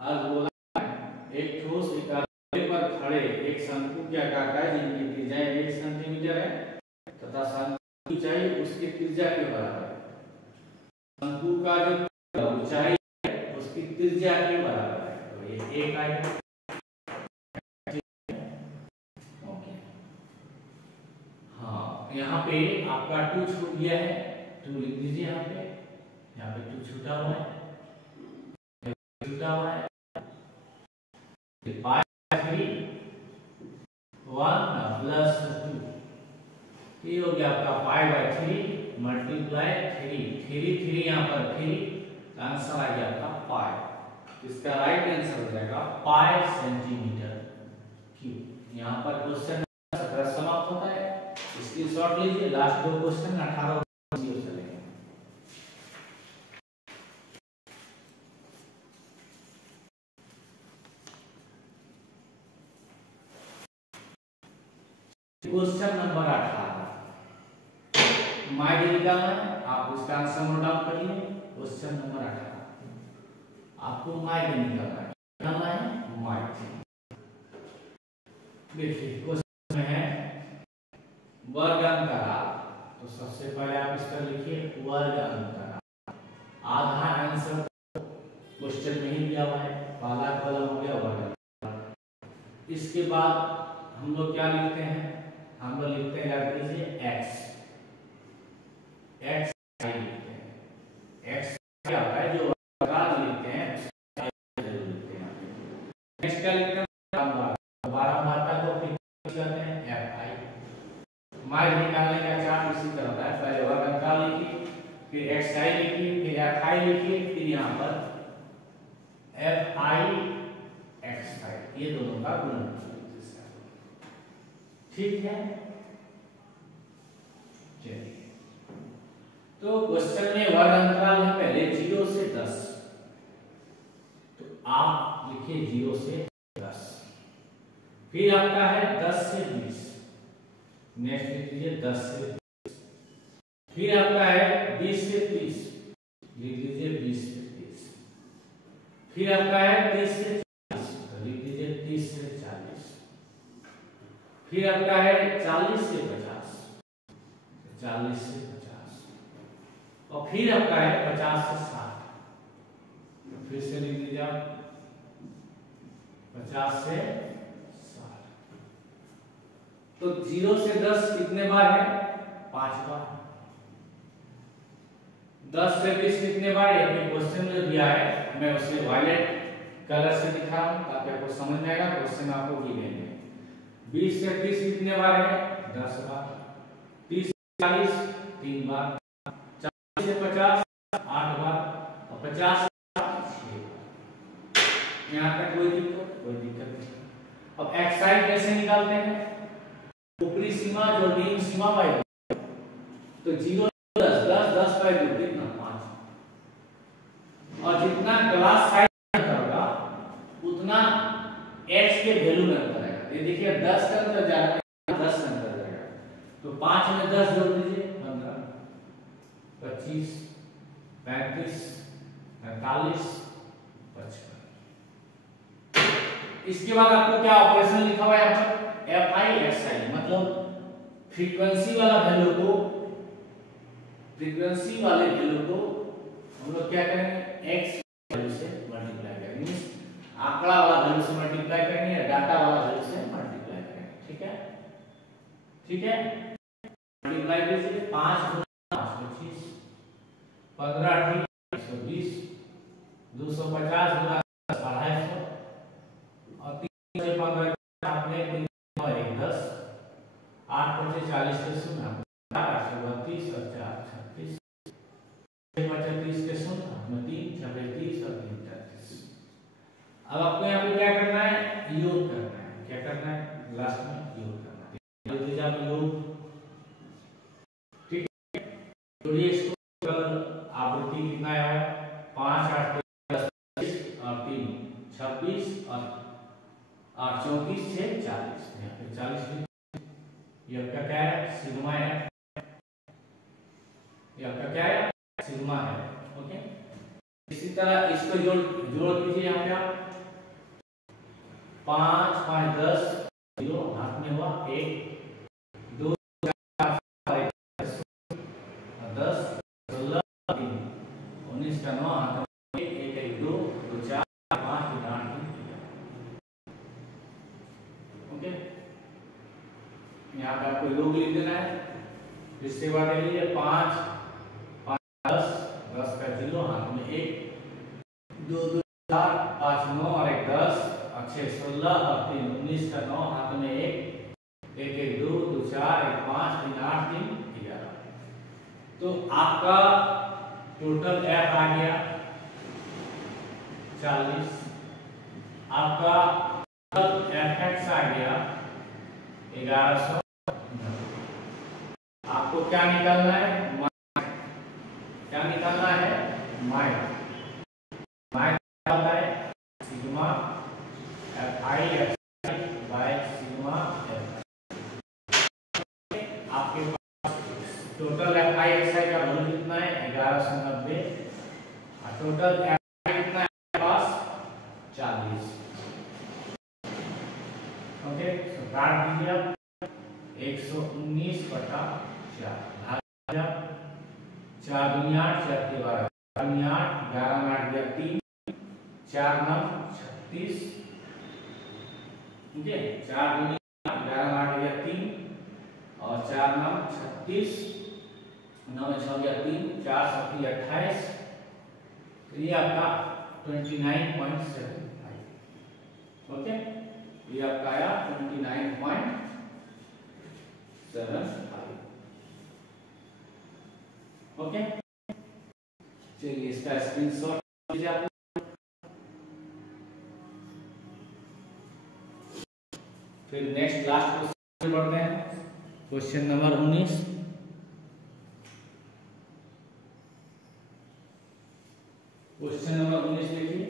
अर्धगोला एक ठोस एक अर्धगोले पर खड़े एक शंकु के आकार का है जिनकी त्रिज्या 1 सेंटीमीटर है तथा शंकु की ऊंचाई उसकी त्रिज्या के बराबर है। शंकु का जो ऊंचाई है उसकी त्रिज्या के बराबर है। तो ये 1 आएगा। यहाँ पे आपका 2 छूट गया है, 2 लिख दीजिए यहाँ पे 2 छूटा हुआ है, छूटा हुआ है। पाई/3 1 प्लस 2 ये हो गया आपका पाई/3 मल्टीप्लाई 3 यहाँ पर 3 आंसर आ गया आपका पाई। इसका राइट आंसर हो जाएगा पाई सेंटीमीटर क्यूब। यहाँ पर क्वेश्चन समाप्त होता है। स्क्रीनशॉट लीजिए, लास्ट 2 क्वेश्चन 18 चलेंगे। क्वेश्चन नंबर 18 माइड निकालना है। आप उसका आंसर नोट डाउन करिए। क्वेश्चन नंबर 18 आपको माइड निकालना है माइड। देखिए क्वेश्चन में है वर्ग अंतराल। तो सबसे पहले आप इस पर लिखिए वर्ग अंतराल। आधा आंसर क्वेश्चन में ही दिया हुआ है, पहला कॉलम हो गया वर्ग अंतराल। इसके बाद हम लोग क्या लिखते हैं? हम लोग लिखते हैं, याद कीजिए x i लिखते हैं। x क्या होता है? जो अंतराल लिखते हैं जरूर लिखते हैं। नेक्स्ट क्या लिखते हैं? बारंबारता को फिर कहते हैं fi। माइड निकालने का चार्ट इसी तरह होता है। पहले वर्ग अंतराल लिखिए, फिर xi लिखिए, फिर fi लिखिए, फिर यहाँ पर fi xi ये दोनों का गुणनफल। ठीक है, चलिए। तो क्वेश्चन में वर्ग अंतराल है पहले 0 से 10। तो आप लिखिए 0 से 10। फिर आपका है 10 से 20। नेक्स्ट लिख लीजिए 10 से 20। फिर आपका है 20 से 30। लिख लीजिए 20 से 30। फिर आपका है 30 से 40। तो लिख लीजिए 30 से 40। फिर आपका है 40 से 50। 40 से 50। और फिर आपका है 50 से 60। फिर से लिख लीजिए आप 50 से 60। तो 0 से 10 कितने बार है? 5 बार। 10 से 20 कितने बार है ये क्वेश्चन जो दिया है मैं उसे वायलेट कलर से दिखा रहा हूं ताकि आपको समझ में आएगा क्वेश्चन आपको गिने हैं। 20 से 30 कितने बार है 10 बार, 30 से 40 3 बार, 40 से 50 8 बार और 50 से 6 बार। यहां तक कोई दिक्कत नहीं। अब एक्साइड कैसे निकालते हैं, ऊपरी सीमा जो निम्न सीमा पाई तो 0 10 10 10 पाई कितना 5 और जितना क्लास साइज होगा उतना x के वैल्यू में अंतर आएगा। ये देखिए 10 का अंतर जा रहा है 10 का अंतर जाएगा तो 5 में 10 जोड़ दीजिए 15 25 35 45 55। इसके बाद आपको क्या ऑपरेशन लिखा हुआ है यहाँ पर एफ आई एक्स आई मतलब फ्रीक्वेंसी वाले वैल्यू को हम लोग क्या करेंगे एक्स वैल्यू से मल्टीप्लाई करेंगे, आंकड़ा वाला वैल्यू से मल्टीप्लाई करेंगे या डाटा वाला वैल्यू से मल्टीप्लाई करेंगे। ठीक है मल्टीप्लाई कीजिए 5 गुना 5 25 15 ठीक 120 250 गुना 250 और 3 से 15 आपने 10 8 25 40 के शून्य 832 और 4 36 35 के शून्य में 3 36 और 3 33। अब आपको यहाँ पे क्या करना है योग करना है। क्या करना है लास्ट में योग करना है। दीजिए आप योग ठीक है। तो ये टोटल आवृत्ति कितना है 5 8 10 और 3 26 और 8 34 6 40 यहाँ पे 40 ये आपका क्या है सिग्मा है, ये आपका क्या है सिग्मा है। ओके इसी तरह इसको जोड़ कीजिए यहाँ पे आप 5 5 10 0 हाथ में हुआ 1 2 4 10 16 3 19 का 9 हाथ में 1 1 2 2 4 5 3 8 3। ओके यहाँ पे आपको योग लिख देना है। इसके बाद ले लीजिए 5 5 10 10 का 0 हाथ में 1 2 2 4 5 9 और 1 10 और 6 16 और 3 19 का 9 हाथ में 1 1 1 2 2 4 1 5 3 8 3 11। तो आपका टोटल एफ आ गया 40, आपका एफ एक्स आ गया 1100। आपको क्या निकालना है क्या निकालना है क्या होता है sigma F I x I by sigma F. आपके पास टोटल एफ आई एक्स आई का वैल्यू कितना है 1190 और टोटल एफ आई कितना है आपके पास 40। ओके तो काट दीजिए आप 119 बटा 4 4 दुनिया 4 के 12 दुनिया 11 में 8 गया 3 4 9 36। ठीक है 4 दुनिया 11 में 8 गया 3 और 4 9 36 9 में 6 गया 3 4 7 28। तो ये आपका 29.75। ओके ये आपका आया 29.75। ओके चलिए इसका स्क्रीनशॉट लीजिए आप। फिर नेक्स्ट लास्ट क्वेश्चन बढ़ते हैं क्वेश्चन नंबर 19। क्वेश्चन नंबर 19 देखिए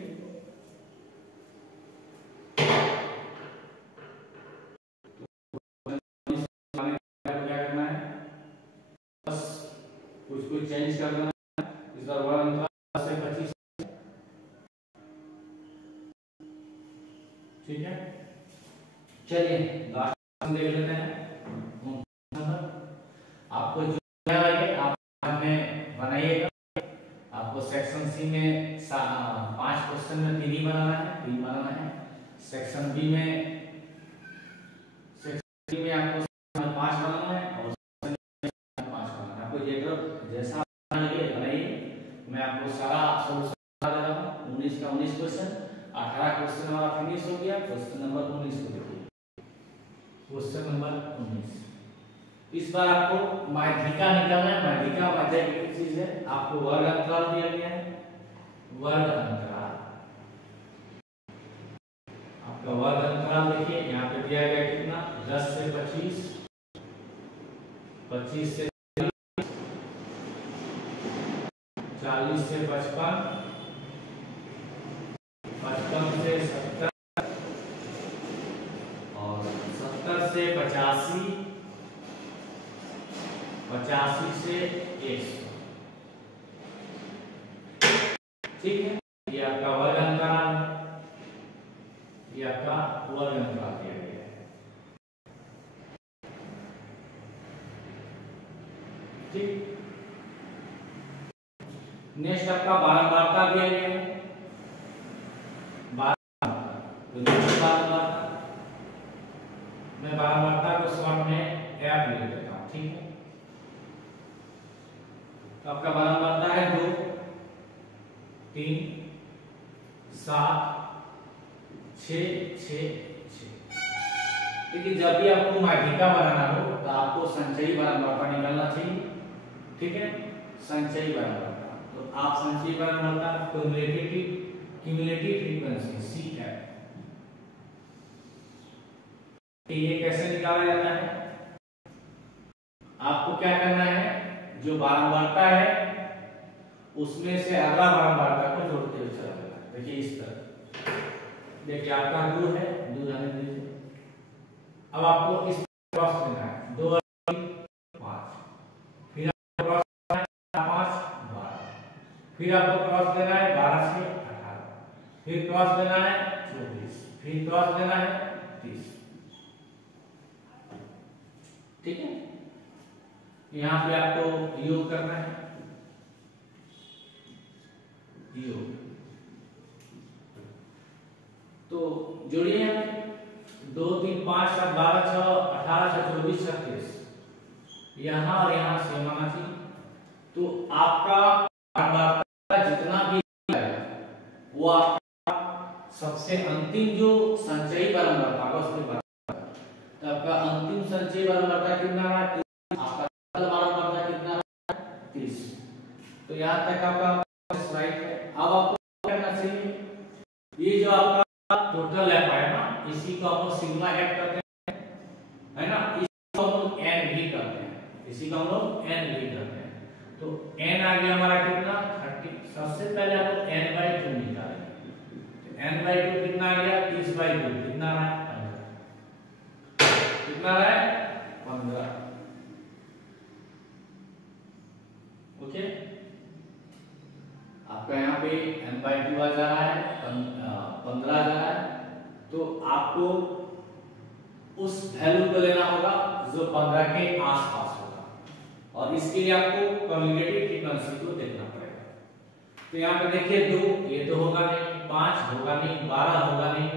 चेंज कर देना इस बार बड़ा अंतराल से 25। ठीक है चलिए लास्ट देख लेते हैं। आपको जो लगे आप में बनाइएगा। आपको सेक्शन सी में 5 क्वेश्चन में 3 ही बनाना है। सेक्शन बी में आपको 5 बनाना है और जैसा बनाइए सॉल्यूशन बता दे रहा हूं। 19 का 19 क्वेश्चन, 18 क्वेश्चन हमारा फिनिश हो गया। क्वेश्चन नंबर 19 को देखिए, क्वेश्चन नंबर 19। इस बार आपको माध्यिका निकालना है। माध्यिका माध्यिका की चीज है, आपको वर्ग अंतराल दिया गया है। वर्ग अंतराल, आपका वर्ग अंतराल देखिए यहाँ पे दिया गया कितना, 10 से 25, 25 से 40 से 55, 55 से 70 और 70 से 85, 85 से 100। ठीक है, ये आपका वर्ग अंतराल है, ये आपका वर्ग अंतराल दिया गया है। ठीक, नेक्स्ट आपका बारंबारता दिया गया है। मैं बारंबारता को शॉर्ट में एफ लिख देता हूं। ठीक है, तो आपका बारंबारता है 2, 3, 7, 6, 6, 6। देखिए जब भी आपको माध्यिका बनाना हो तो आपको संचयी बारंबारता निकालना चाहिए। ठीक है, संचयी बारंबारता, तो आप संचयी बारंबारता क्यूमुलेटिव फ्रीक्वेंसी CF, ये कैसे निकाला जाता है? आपको क्या करना है, जो बारंबारता है उसमें से अगला बारंबारता को जोड़ते हुए चला जाना है। देखिए इस तरह, देखिए आपका 2 है, 2 जाने दीजिए। अब आपको इस क्रॉस देना है, 2 और 5, फिर आपको क्रॉस देना है 5, 12, फिर आपको क्रॉस देना है 12 से 18, फिर क्रॉस देना है 24, फिर क्रॉस देना है 30। ठीक है, यहां पे आपको योग करना है, योग। तो जोड़िए यहाँ पे 2, 3, 5, 7, 12, 6, 18, 24, 36, यहां और यहां सेम आना चाहिए। तो आपका बारंबारता जितना भी वो आपका सबसे अंतिम जो संचयी बारंबारता होगा उसमें, तो आपका अंतिम संचयी बारंबारता कितना है, आपका बारंबारता कितना है, 30। तो यहाँ तक आपका राइट है। अब आपको क्या करना चाहिए, ये जो आपका टोटल एफ है ना, इसी को हम सिग्मा एफ करते हैं, है ना, इसको हम लोग एन भी करते हैं, इसी को हम लोग एन भी करते हैं। तो एन आ गया हमारा कितना, 30। सबसे पहले आप n/2 निकालेंगे, तो n/2 कितना आ गया, 30/2 कितना है, 15, कितना है, 15। ओके, आपका यहाँ पे n/2 आ जा रहा है, 15 आ जा रहा है। तो आपको उस वैल्यू को लेना होगा जो 15 के आसपास होगा, और इसके लिए आपको कम्युटेटिव फ्रीक्वेंसी को देखना पड़ेगा। तो यहाँ पे देखिए 2, ये तो होगा नहीं, 5 होगा नहीं, 12 होगा नहीं,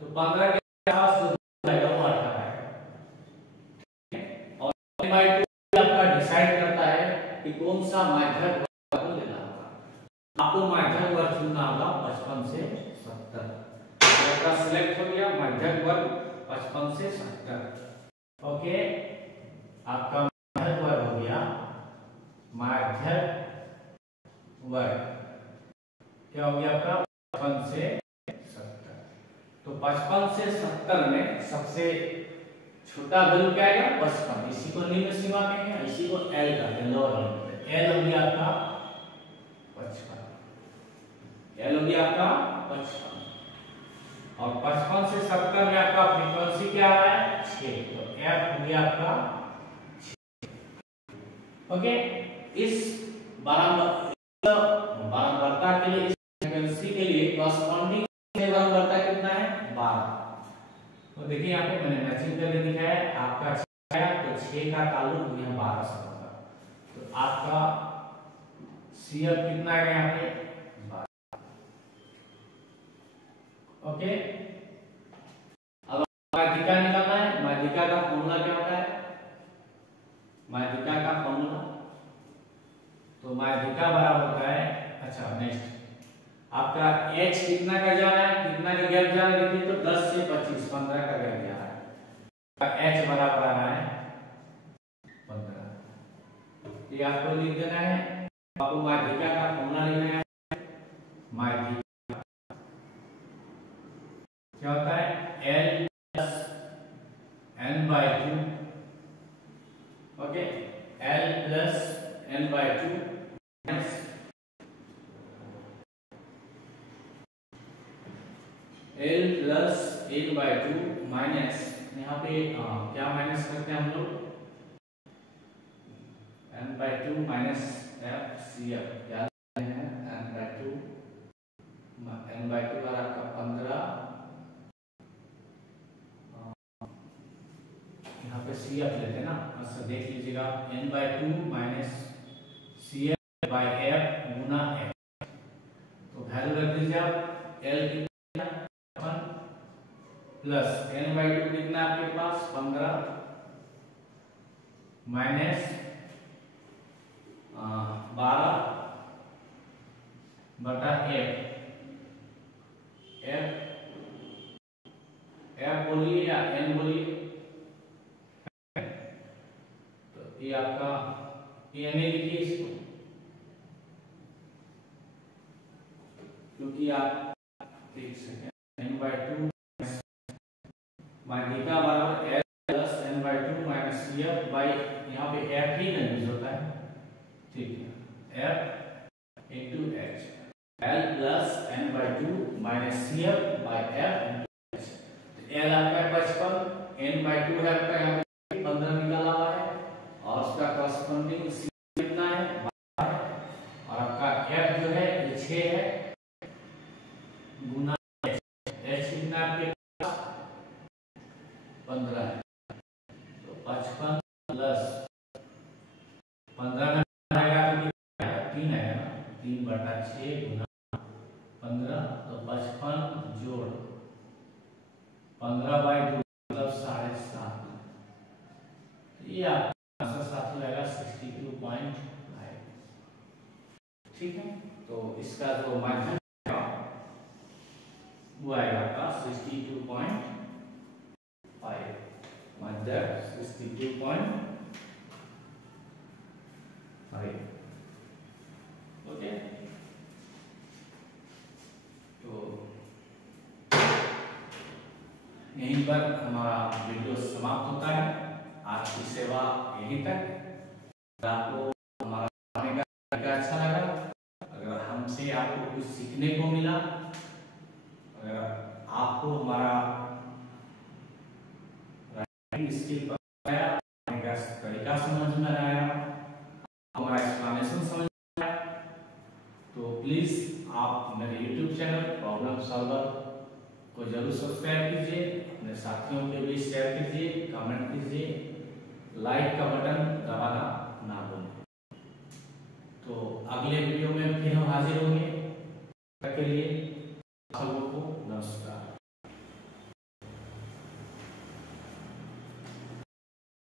तो 15 के आसपास जो रहेगा वो 18 है। और n/2 आपका डिसाइड करता है कि कौन सा माध्यक वर्ग को लेना होगा। आपको माध्यक वर्ग चुनना होगा 55 से 70। आपका सिलेक्ट हो गया माध्यक वर्ग 55 से 70। ओके, आपका माध्यक वर्ग हो गया, माध्यक वर्ग क्या हो गया आपका, 55 से 70। तो 55 से 70 में सबसे छोटा वैल्यू क्या आएगा, 55। इसी को निम्न सीमा कहते हैं, इसी को L कहते हैं, लोअर लिमिट। L हो गया आपका 55, L हो गया आपका 55, और 55 से 70 में आपका फ्रीक्वेंसी क्या आ रहा है, 6, तो F हो गया आपका 6। ओके, इस बारंबारता के लिए, इस फ्रीक्वेंसी के लिए कॉरस्पॉन्डिंग बारंबारता कितना है, 12। तो देखिए यहाँ पे मैंने मैचिंग करके दिखाया है, आपका 6 है तो 6 का ताल्लुक यहाँ 12 से होगा, तो आपका CF कितना है यहाँ पे, 12। ओके, अब माध्यिका निकालना है। माध्यिका का फॉर्मूला क्या होता है, माध्यिका का फॉर्मूला, तो माध्यिका बराबर होता है, अच्छा नेक्स्ट आपका h कितना का जा रहा है, कितना का गैप जा रहा है, देखिए तो 10 से 25 15 का गैप जा रहा है। h बराबर आ रहा है 15। ये आपको लिख देना है। आपको माध्यिका का फॉर्मूला लिखना है। माध्यिका क्या होता है, l plus n/2, okay, l plus n/2 L plus n/2 minus, यहाँ पे क्या माइनस करते हैं हम लोग, n/2 माइनस FCF क्या है, n/2 बार आपका 15, यहाँ पे CF लेते हैं ना, अच्छा देख लीजिएगा, n/2 minus CF by F गुना F, तो वैल्यू रख दीजिए आप, L प्लस n/2 कितना आपके पास 15 माइनस 12 बटा f बोलिए या n बोलिए, तो ये आपका n लिखिए इसको, क्योंकि आप देख सकते हैं n/2 माध्यिका बराबर L plus n/2 minus CF by, यहाँ पे F ही नहीं यूज होता है, ठीक है, F into H, L plus n/2 minus CF by F into H। L आपका 55, n/2 है आपका यहाँ पे 15 निकाला हुआ है, और उसका कॉरस्पॉन्डिंग C कितना है 12 है, और आपका F जो है ये 6 है गुना H, H कितना आपके 15 है, तो 55 प्लस 15 में आएगा तो कितना आएगा, 3 आएगा ना, 3/6 गुना 15, तो 55 जोड़ 15/2 मतलब 7.5, ये आपका आंसर साथ आएगा 62.5, ठीक है। तो इसका जो माध्यम वो आएगा आपका 62.5, माध्यम 62.5, ओके। तो यहीं पर हमारा वीडियो समाप्त होता है। आज की सेवा यहीं तक। अगर आपको हमारा पढ़ाने का तरीका अच्छा लगा, अगर हमसे आपको कुछ सीखने को मिला, अगर आपको हमारा राइटिंग स्किल पर आया, पढ़ने का तरीका समझ में आया, हमारा एक्सप्लेनेशन समझ में आया, तो प्लीज आप मेरे YouTube चैनल प्रॉब्लम सॉल्वर को जरूर सब्सक्राइब कीजिए, अपने साथियों के बीच शेयर कीजिए, कमेंट कीजिए, लाइक का बटन दबाना ना भूलें। तो अगले वीडियो में फिर हम हाजिर होंगे, तब तक के लिए